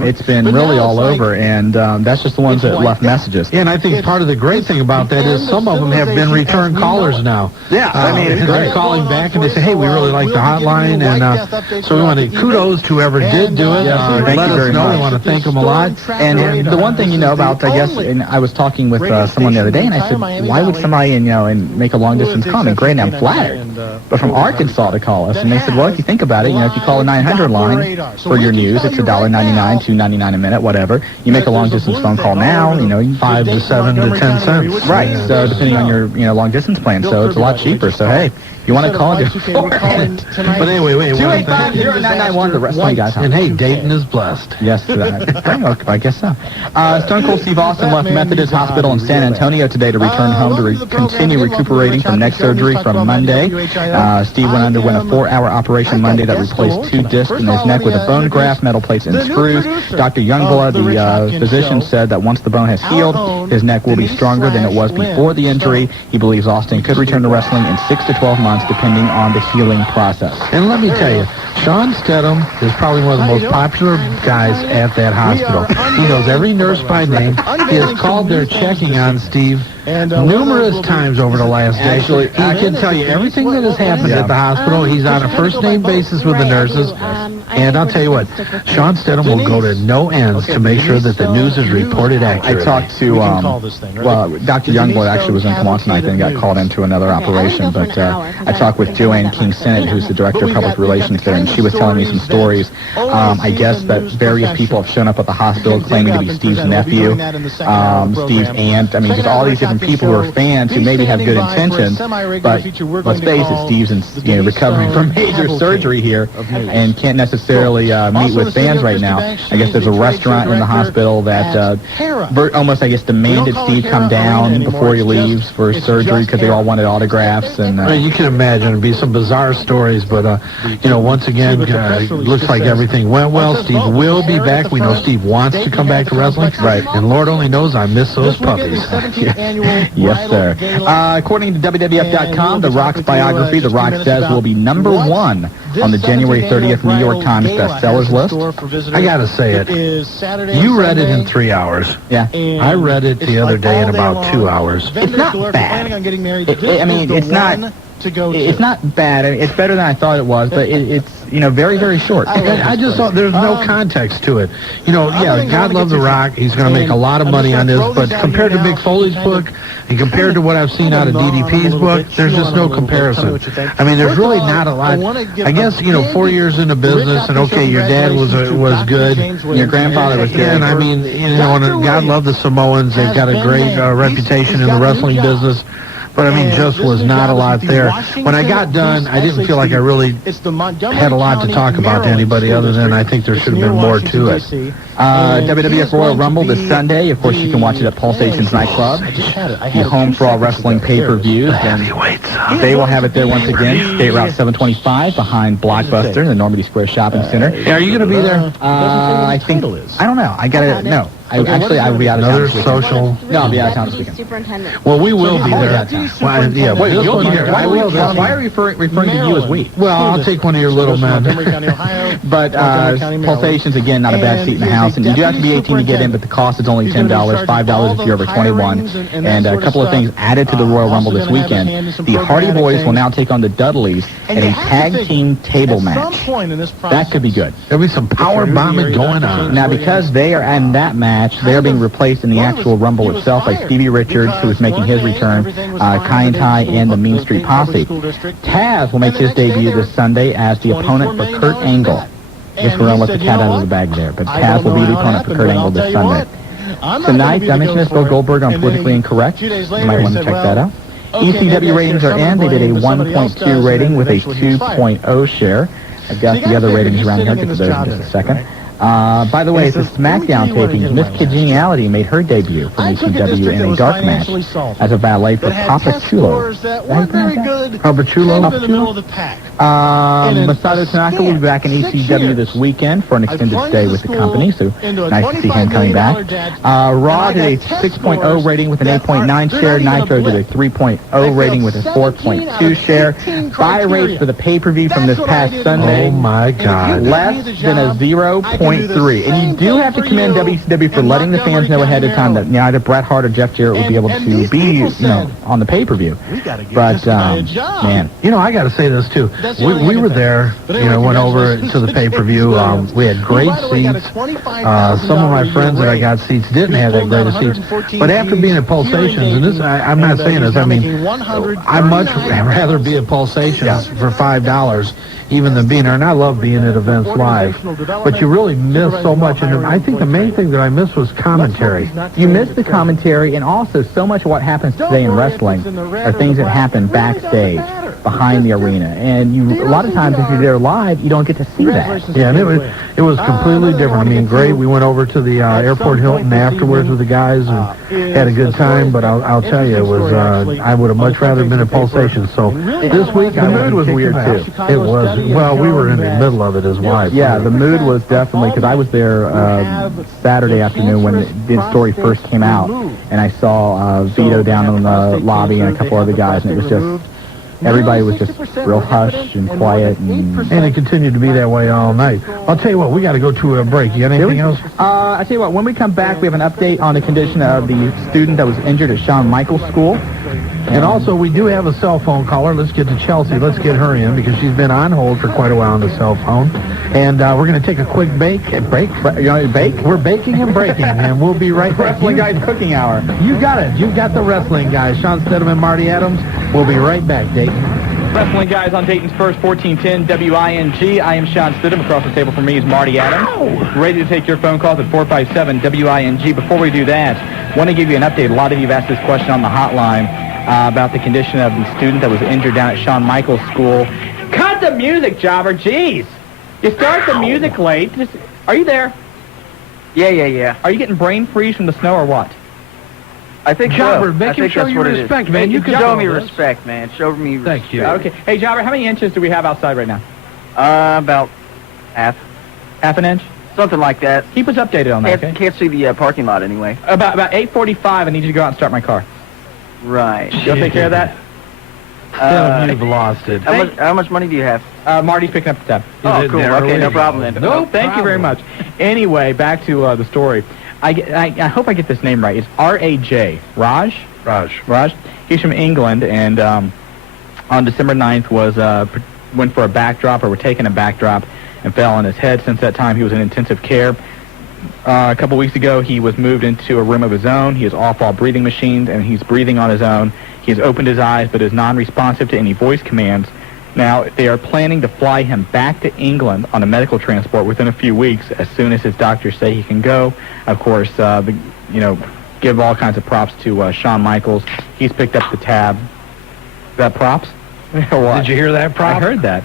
It's been really all over, and that's just the ones that left messages. Yeah, and I think part of the great thing about that is some of them have been return callers now. They're calling back and they say, hey, we really like the hotline, and so we want to kudos to whoever did do it. Thank you very much. We want to thank them a lot. And the one thing about, I guess, and I was talking with someone the other day, and I said, why would somebody, and make a long-distance call? And granted, I'm flattered, but from Arkansas to call us. And they said, well, if you think about it, if you call a 900 line for your news, it's $1.99, $2.99 a minute, whatever. You make a long-distance phone call now, 5 to 7 to 10 cents. Right, so depending on your, long-distance plan, so it's a lot cheaper. So, hey, You want to call? But anyway, wait. 285-0991, the wrestling guys. And hey, Dayton is blessed. Yes, I guess so. Stone Cold Steve Austin left Methodist Hospital in San Antonio today to return home to continue recuperating from neck surgery from Monday. Steve underwent a 4-hour operation Monday that replaced 2 discs in his neck with a bone graft, metal plates, and screws. Dr. Youngblood, the physician, said that once the bone has healed, his neck will be stronger than it was before the injury. He believes Austin could return to wrestling in 6 to 12 months, depending on the healing process. And let me tell you, Shawn Stedham is probably one of the most popular guys at that hospital. He knows every nurse by name. He has called their checking on Steve numerous times over the last day. He can tell you everything that has happened at the hospital. He's on a first-name basis with the nurses. And I'll tell you what, Shawn Stedham will go to no ends to make sure that the news is reported accurately. I talked to, Dr. Youngblood actually was in Kewanee tonight and got called into another operation, but I talked with Joanne King-Sinnott, who's the Director of Public Relations there, and she was telling me some stories. I guess that various people have shown up at the hospital claiming to be Steve's nephew, Steve's aunt. I mean, just all these different people who are fans who maybe have good intentions, but let's face it, Steve's recovering from major surgery here and can't necessarily meet with fans right now. I guess there's a restaurant in the hospital that almost, I guess, demanded Steve come down before he leaves for surgery because they all wanted autographs. And you can imagine it'd be some bizarre stories, but once again, looks like everything went well. Steve will be back. We know Steve wants to come back to wrestling, right? And Lord only knows I miss those puppies. Yes, sir. According to WWF.com, The Rock's biography, The Rock says, will be #1 on the January 30th New York Times bestsellers list. I gotta say it. You read it in 3 hours. Yeah. I read it the other day in about 2 hours. It's not bad. I mean, it's not. It's not bad. I mean, it's better than I thought it was, but it's very, very short. I just thought there's no context to it. God love The Rock. He's going to make a lot of money on this, but compared to Mick Foley's book and compared to what I've seen out of DDP's book, there's just no comparison. I mean, there's really not a lot. I guess 4 years into business, and okay, your dad was good, your grandfather was good, and I mean, and God love the Samoans. They've got a great reputation in the wrestling business. But, I mean, just was not a lot there. When I got done, I didn't feel like I really had a lot to talk about to anybody other than I think there should have been more to it. WWF Royal Rumble this Sunday. Of course, you can watch it at Pulsations Nightclub. The home for all wrestling pay-per-views. And they will have it there once again. State Route 725 behind Blockbuster in the Normandy Square Shopping Center. Are you going to be there? I think, I don't know. I got to know. I'll be out of town this weekend. Social. No, I'll be out of town this weekend. Well, we will be there. Wait, you'll be here. I will. Why are you referring to you as we? Well, I'll take one of your little men. But Pulsations, again, not a bad seat in the house. And you do have to be 18 to get in, but the cost is only $10, $5 if you're over 21. And a couple of things added to the Royal Rumble this weekend. The Hardy Boys will now take on the Dudleys in a tag team table match. That could be good. There'll be some power bombing going on. Now, because they are in that match, they're being replaced in the actual Rumble itself by Stevie Richards, who is making his return, Kai and Tai, and the Mean Street Posse. Taz will make his debut this Sunday as the opponent for Kurt Angle. I guess we're going to let the cat out of the bag there, but Taz will be the opponent for Kurt Angle this Sunday. Tonight, did I mention this? Bill Goldberg on Politically Incorrect. You might want to check that out. ECW ratings are in. They did a 1.2 rating with a 2.0 share. I've got the other ratings around here. I'll get to those in just a second. By the way, it's a SmackDown taping. Miss Congeniality made her debut for ECW in a dark match as a valet for Papa Chulo. Papa Chulo? Masato Tanaka will be back in ECW this weekend for an extended stay with the company, so nice to see him coming back. Raw did a 6.0 rating with an 8.9 share. Nitro did a 3.0 rating with a 4.2 share. Buy rates for the pay-per-view from this past Sunday. Oh, my God. Less than a 0.3. And you do have to commend WCW for letting the fans know ahead of time that neither Bret Hart or Jeff Jarrett will be able to be, on the pay-per-view. But, man. I got to say this, too. We were there, went over to the pay-per-view. We had great seats. Some of my friends that I got seats didn't have that great of seats. But after being at Pulsations, and this, I'm not saying this, I mean, I'd much rather be at Pulsations for $5 even than being there. And I love being at events live. But you really missed so much, and I think the main thing that I missed was commentary. You missed the commentary, and also so much of what happens today in wrestling are things that happen backstage, behind the arena. And a lot of times, if you're there live, you don't get to see that. Yeah, and it was completely different. I mean, great. We went over to the Airport Hilton afterwards with the guys and had a good time. But I'll tell you, it was I would have much rather been at Pulsation. So this week, the mood was weird too. It was. Well, we were in the middle of it as wives. Yeah, the mood was definitely, because I was there Saturday afternoon when the story first came out, and I saw Vito down in the lobby and a couple other guys, and it was just, everybody was just real hushed and quiet. And it continued to be that way all night. I'll tell you what, we got to go to a break. You got anything else? I'll tell you what, when we come back, we have an update on the condition of the student that was injured at Shawn Michaels School. And also, we do have a cell phone caller. Let's get to Chelsea. Let's get her in because she's been on hold for quite a while on the cell phone. And we're going to take a quick break. You want to bake? We're baking and breaking, and we'll be right back. Wrestling Guys Cooking Hour. You got it. You've got the Wrestling Guys. Shawn Stedham and Marty Adams. We'll be right back, Dayton. Wrestling Guys on Dayton's first 1410 WING. I am Shawn Stidham. Across the table from me is Marty Adams. Ready to take your phone calls at 457 WING. Before we do that, want to give you an update. A lot of you have asked this question on the hotline about the condition of the student that was injured down at Shawn Michaels School. Cut the music, Jobber. Jeez. You start the music late. Are you there? Yeah. Are you getting brain freeze from the snow or what? I think Jobber, so. make him show you respect, man. Hey, you can show me respect, man. Show me respect. Thank you. Okay. Hey, Jobber, how many inches do we have outside right now? About half. Half an inch? Something like that. Keep us updated on that, okay? Can't see the parking lot anyway. About 8:45, I need you to go out and start my car. Right. You'll take care of that? You've lost it. How much money do you have? Marty's picking up the tab. Oh, cool. Okay, no problem then. No, thank you very much. Anyway, back to the story. I hope I get this name right. It's R-A-J. Raj? Raj. He's from England, and on December 9th went for a backdrop, or were taking a backdrop, and fell on his head. Since that time, he was in intensive care. A couple weeks ago, he was moved into a room of his own. He has off-wall breathing machines, and he's breathing on his own. He has opened his eyes, but is non-responsive to any voice commands. Now, they are planning to fly him back to England on a medical transport within a few weeks, as soon as his doctors say he can go. Of course, give all kinds of props to Shawn Michaels. He's picked up the tab. Is that props? Did you hear that prop? I heard that.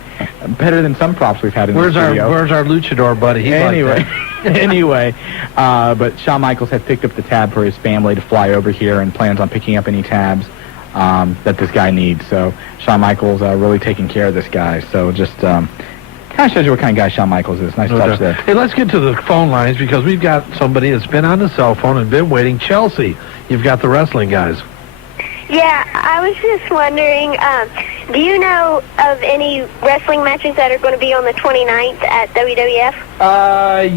Better than some props we've had in the studio. Where's our luchador buddy? Anyway, but Shawn Michaels has picked up the tab for his family to fly over here and plans on picking up any tabs that this guy needs. So Shawn Michaels really taking care of this guy. So just kind of shows you what kind of guy Shawn Michaels is. Nice touch there. Hey, let's get to the phone lines because we've got somebody that's been on the cell phone and been waiting. Chelsea, you've got the Wrestling Guys. Yeah, I was just wondering, do you know of any wrestling matches that are going to be on the 29th at WWF?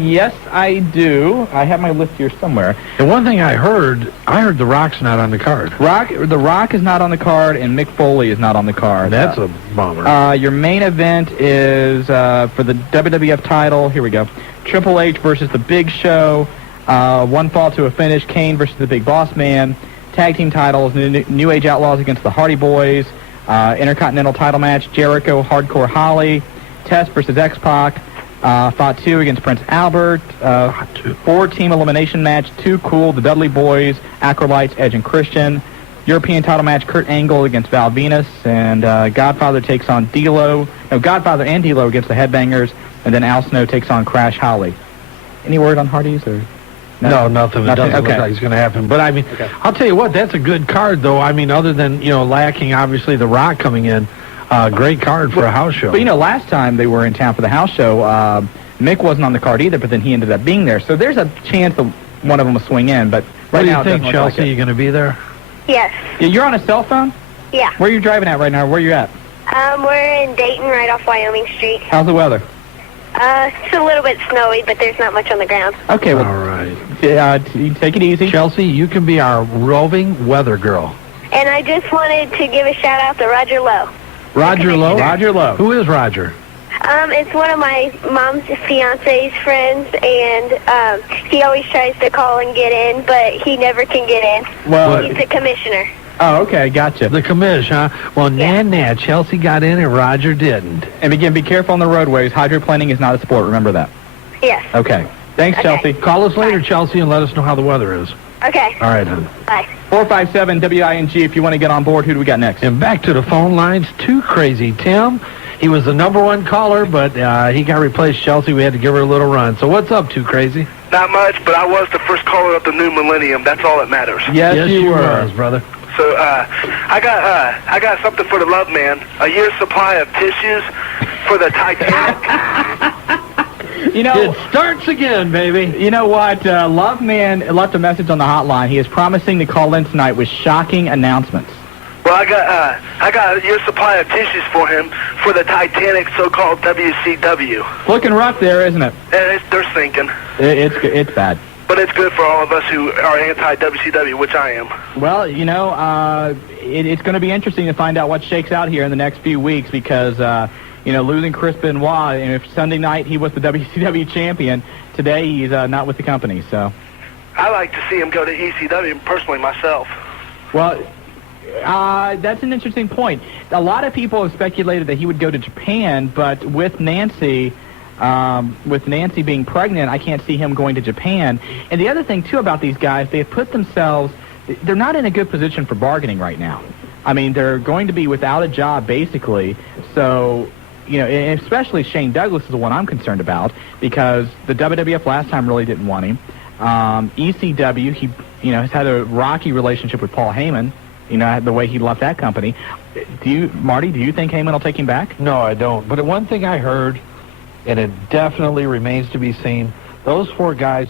Yes, I do. I have my list here somewhere. The one thing I heard The Rock's not on the card. The Rock is not on the card, and Mick Foley is not on the card. That's a bummer. Your main event is for the WWF title. Here we go. Triple H versus The Big Show. One fall to a finish. Kane versus The Big Boss Man. Tag team titles, New Age Outlaws against the Hardy Boys, Intercontinental title match, Jericho, Hardcore Holly, Test versus X-Pac, Fatu against Prince Albert, 4-team elimination match, Too Cool, the Dudley Boys, Acrolites, Edge and Christian, European title match, Kurt Angle against Val Venus, and Godfather takes on Godfather and D'Lo against the Headbangers, and then Al Snow takes on Crash Holly. Any word on Hardys or? No, nothing. It doesn't look like it's going to happen. But, I mean, I'll tell you what, that's a good card, though. I mean, other than, lacking, obviously, The Rock coming in, great card for a house show. But, last time they were in town for the house show, Mick wasn't on the card either, but then he ended up being there. So there's a chance that one of them will swing in. But right now, what do you think, Chelsea? You going to be there? Yes. You're on a cell phone? Yeah. Where are you driving at right now? Where are you at? We're in Dayton, right off Wyoming Street. How's the weather? It's a little bit snowy, but there's not much on the ground. Okay, well, all right. You take it easy. Chelsea, you can be our roving weather girl. And I just wanted to give a shout-out to Roger Lowe. Roger Lowe? Roger Lowe. Who is Roger? It's one of my mom's fiance's friends, and he always tries to call and get in, but he never can get in. Well, he's a commissioner. Oh, okay, gotcha. The commish, huh? Well, Chelsea got in and Roger didn't. And again, be careful on the roadways. Hydroplaning is not a sport. Remember that. Yes. Okay. Thanks, Okay. Chelsea. Call us later, Chelsea, and let us know how the weather is. Okay. All right, hon. Bye. 457-WING if you want to get on board. Who do we got next? And back to the phone lines, Too Crazy Tim. He was the #1 caller, but he got replaced. Chelsea, we had to give her a little run. So what's up, Too Crazy? Not much, but I was the first caller of the new millennium. That's all that matters. Yes, you were, brother. So I got something for the love man. A year's supply of tissues for the Titanic. You know, it starts again, baby. You know what? Love Man left a message on the hotline. He is promising to call in tonight with shocking announcements. Well, I got a year's supply of tissues for him for the Titanic, so-called WCW. Looking rough there, isn't it? They're sinking. It's bad. But it's good for all of us who are anti-WCW, which I am. Well, you know, it's going to be interesting to find out what shakes out here in the next few weeks because, you know, losing Chris Benoit, and if Sunday night he was the WCW champion, today he's not with the company, so. I like to see him go to ECW personally myself. Well, that's an interesting point. A lot of people have speculated that he would go to Japan, but with Nancy being pregnant, I can't see him going to Japan. And the other thing, too, about these guys, they have put themselves, they're not in a good position for bargaining right now. I mean, they're going to be without a job, basically. So, you know, especially Shane Douglas is the one I'm concerned about because the WWF last time really didn't want him. ECW, he, you know, has had a rocky relationship with Paul Heyman, you know, the way he left that company. Marty, do you think Heyman will take him back? No, I don't. But one thing I heard, and it definitely remains to be seen, those 4 guys